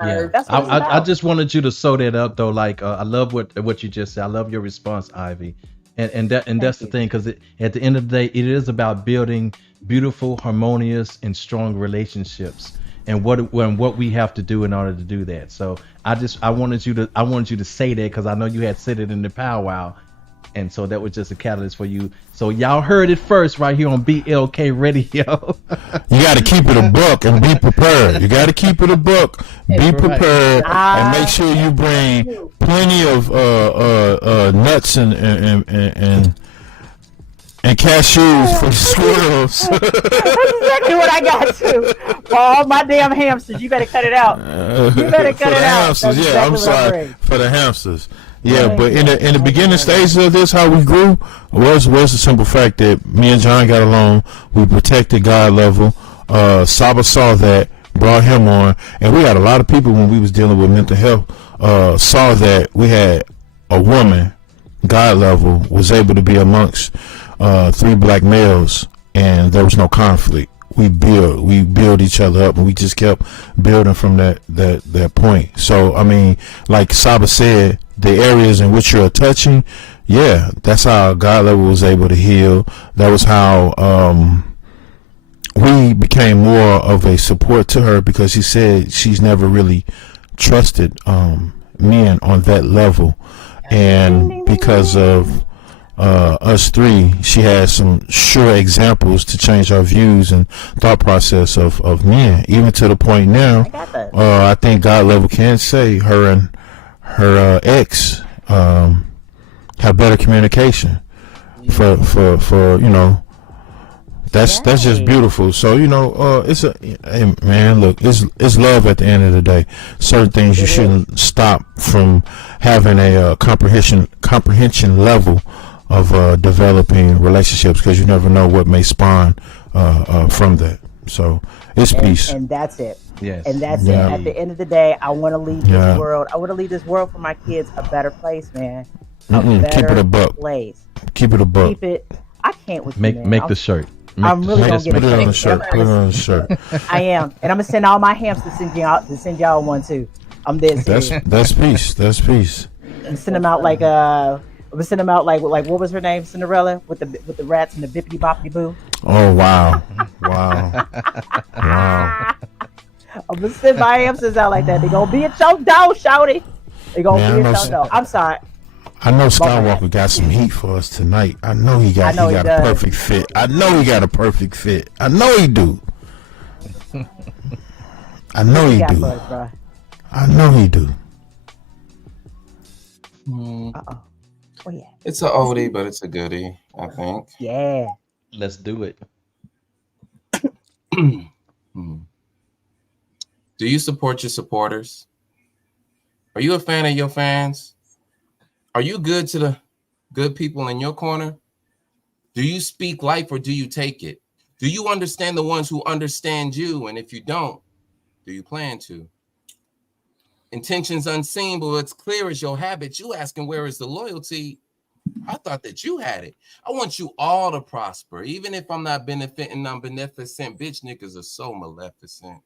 Yeah, I just wanted you to sew that up though. Like, I love what you just said. I love your response, Ivy. And that's the thing, because at the end of the day, it is about building beautiful, harmonious, and strong relationships, and what we have to do in order to do that. So I wanted you to say that, because I know you had said it in the powwow, and so that was just a catalyst for you. So y'all heard it first right here on BLK Radio. You got to keep it a buck and be prepared. You got to keep it a buck, be prepared, and make sure you bring plenty of nuts and cashews for squirrels. That's exactly what I got to. For all my damn hamsters, you better cut it out. You better cut it out. Hamsters, yeah, exactly, I'm sorry for the hamsters. Yeah, but in the beginning stages of this, how we grew was the simple fact that me and John got along. We protected God level. Saba saw that, brought him on, and we had a lot of people when we was dealing with mental health. Saw that we had a woman, God level, was able to be amongst 3 black males, and there was no conflict. We build each other up, and we just kept building from that point. So I mean, like Saba said, the areas in which you're touching, yeah, that's how God level was able to heal. That was how we became more of a support to her, because she said she's never really trusted men on that level, and because of us 3, she has some sure examples to change our views and thought process of men, even to the point now I think God level can say her and her ex have better communication for you know, that's just beautiful. So you know, hey, man, look, it's love at the end of the day. Certain things you shouldn't stop from having a comprehension level of developing relationships, because you never know what may spawn from that. So it's peace. And that's it. Yes. And that's Yeah. it. At the end of the day, I want to leave Yeah. this world. I want to leave this world for my kids a better place, man. A Keep better it a buck. place. Keep it a buck. Keep it. I can't with you, Make man. make the shirt. I'm really gonna get Put it on the a shirt. Put it on the shirt. I am, and I'm gonna send all my hams to send y'all one too. I'm dead serious. That's peace. That's peace. And send them out like I'm gonna send them out like what was her name, Cinderella, with the rats and the bippity boppity boo. Oh wow, wow, wow. I'm gonna send my hamsters out like that. They gonna be a choke down, shouty. They gonna be a choke down. I'm sorry. I know Skywalker got some heat for us tonight. I know he got a perfect fit. I know he got a perfect fit. I know he do. I know he do. I know he do. Uh-oh. Oh yeah. It's an oldie, but it's a goodie, I think. Yeah. Let's do it. Do you support your supporters? Are you a fan of your fans? Are you good to the good people in your corner? Do you speak life or do you take it? Do you understand the ones who understand you? And if you don't, do you plan to? Intentions unseen, but it's clear as your habit. You asking where is the loyalty? I thought that you had it. I want you all to prosper. Even if I'm not benefiting, I'm beneficent. Bitch niggas are so maleficent.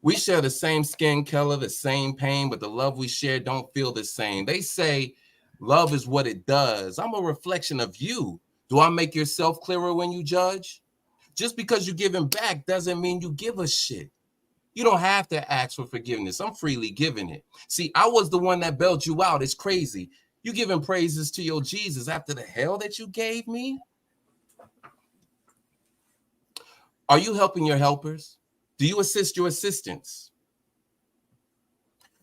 We share the same skin color, the same pain, but the love we share don't feel the same. They say love is what it does. I'm a reflection of you. Do I make yourself clearer when you judge? Just because you're giving back doesn't mean you give a shit. You don't have to ask for forgiveness. I'm freely giving it. See, I was the one that bailed you out. It's crazy. You giving praises to your Jesus after the hell that you gave me? Are you helping your helpers? Do you assist your assistants?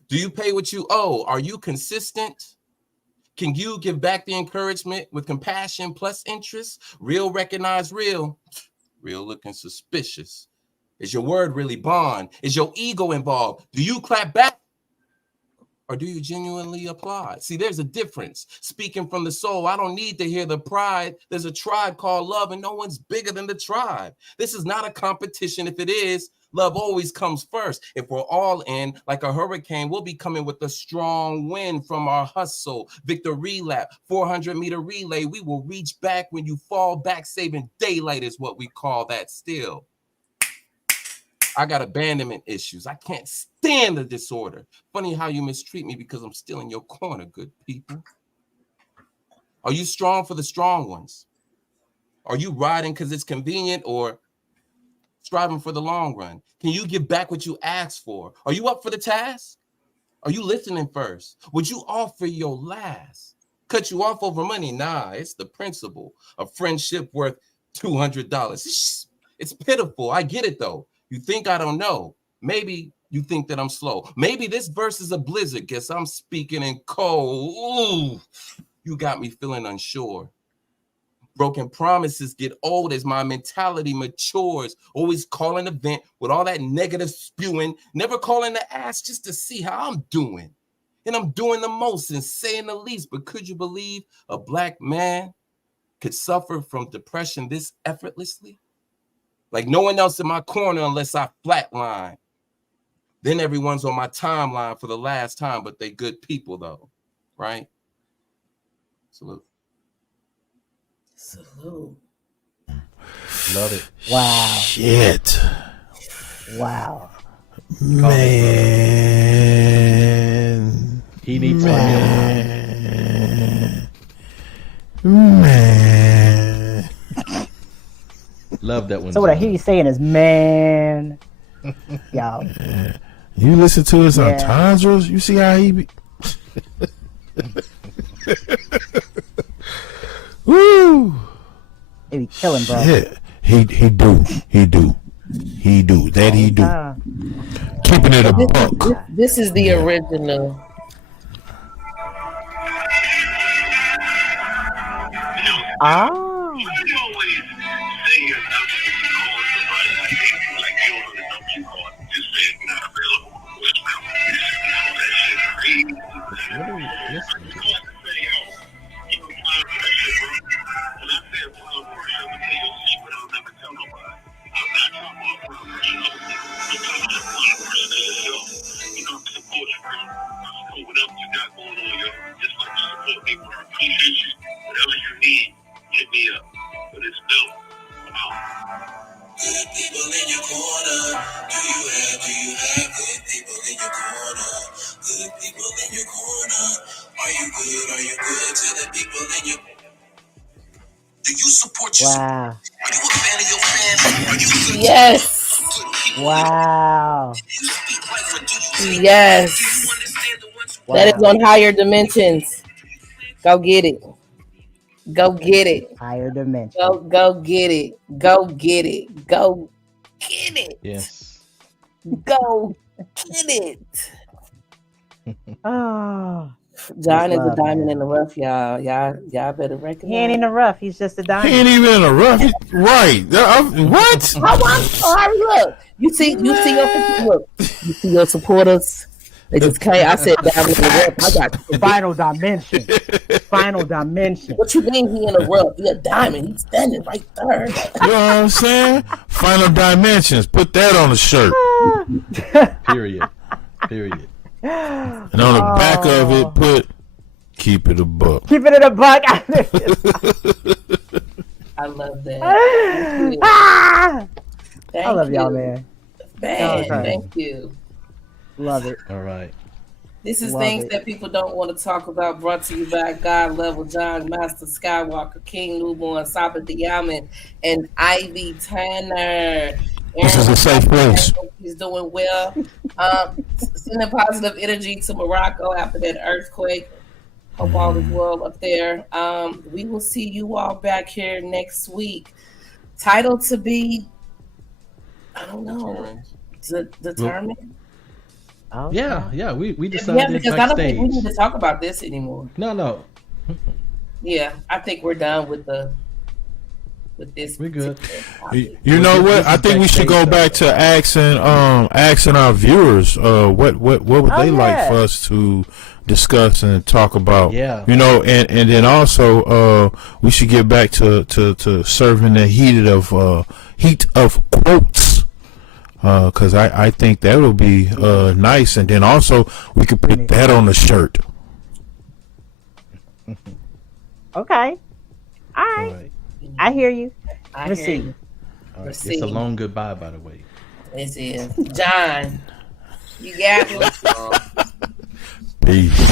Do you pay what you owe? Are you consistent? Can you give back the encouragement with compassion plus interest? Real recognize real. Real looking suspicious. Is your word really bond? Is your ego involved? Do you clap back? Or do you genuinely applaud? See, there's a difference. Speaking from the soul, I don't need to hear the pride. There's a tribe called love, and no one's bigger than the tribe. This is not a competition. If it is, love always comes first. If we're all in, like a hurricane, we'll be coming with a strong wind from our hustle. Victory lap, 400-meter relay. We will reach back when you fall back. Saving daylight is what we call that still. I got abandonment issues. I can't stand the disorder. Funny how you mistreat me because I'm still in your corner, good people. Are you strong for the strong ones? Are you riding because it's convenient or striving for the long run? Can you give back what you asked for? Are you up for the task? Are you listening first? Would you offer your last? Cut you off over money? Nah, it's the principle of friendship worth $200. It's pitiful. I get it though. You think I don't know. Maybe you think that I'm slow. Maybe this verse is a blizzard. Guess I'm speaking in cold. Ooh, you got me feeling unsure. Broken promises get old as my mentality matures. Always calling a vent with all that negative spewing. Never calling to ask just to see how I'm doing. And I'm doing the most and saying the least. But could you believe a black man could suffer from depression this effortlessly? Like no one else in my corner unless I flatline. Then everyone's on my timeline for the last time, but they good people though, right? Salute. Salute. Love it. Wow. Shit. Wow. Man. He needs Man. Love that one. So what I hear you saying is, man, y'all. You listen to his entendres, you see how he be. Woo! They be killing, bro. Shit. He do. That he do. Keeping it a buck. This is the original. Ah. What are we listening to? Good people in your corner. Do you have good people in your corner? Good people in your corner. Are you good? Are you good to the people in your? Do you support your? Wow. Are you a fan of your fans? Are you good? Yes. Good people in your. Wow. Do you speak life or do you take? Yes. Do you understand the ones who? That is Wow. on higher dimensions. Go get it. Go get it. Higher dimension. Go get it. Go get it. Go get it. Yes. Go get it. Oh, John is a love, diamond man. in the rough, y'all. Y'all better He ain't in recognize. the rough. He's just a He diamond. ain't even in a rough. Right. What? Oh, I'm sorry. Look, you see your supporters. They just came. I said diamond in the rough. I got. Final dimension. Final dimension. What you mean he in the rough? He a diamond. He's standing right there. You know what I'm saying? Final dimensions. Put that on the shirt. Period. Period. And on the back of it, put keep it a buck. Keep it in a buck. I love that. Ah! Thank I love you. y'all, man. Man, Okay. thank you. Love it. All right. This is Love things it. that people don't want to talk about. Brought to you by God Level John, Master Skywalker, King Newborn, Saba Diamond, and Ivy Tanner. This is a safe place. He's doing well. Sending positive energy to Morocco after that earthquake. Hope all is well up there. We will see you all back here next week. Title to be, I don't know, determined. Oh, Yeah. We Yeah, decided because I don't think we backstage. need to talk about this anymore. No. Yeah, I think we're done with this. We're good. You know what? I think we should go back to asking our viewers what would they like for us to discuss and talk about. Yeah. You know, and then also we should get back to serving the heat of quotes. Because I think that will be nice, and then also we could put that on the shirt. Okay. All All right. right. I hear you. I Let's hear see. you. All right. Let's It's a see. long goodbye, by the way. This is John. You got me. Yes, Peace.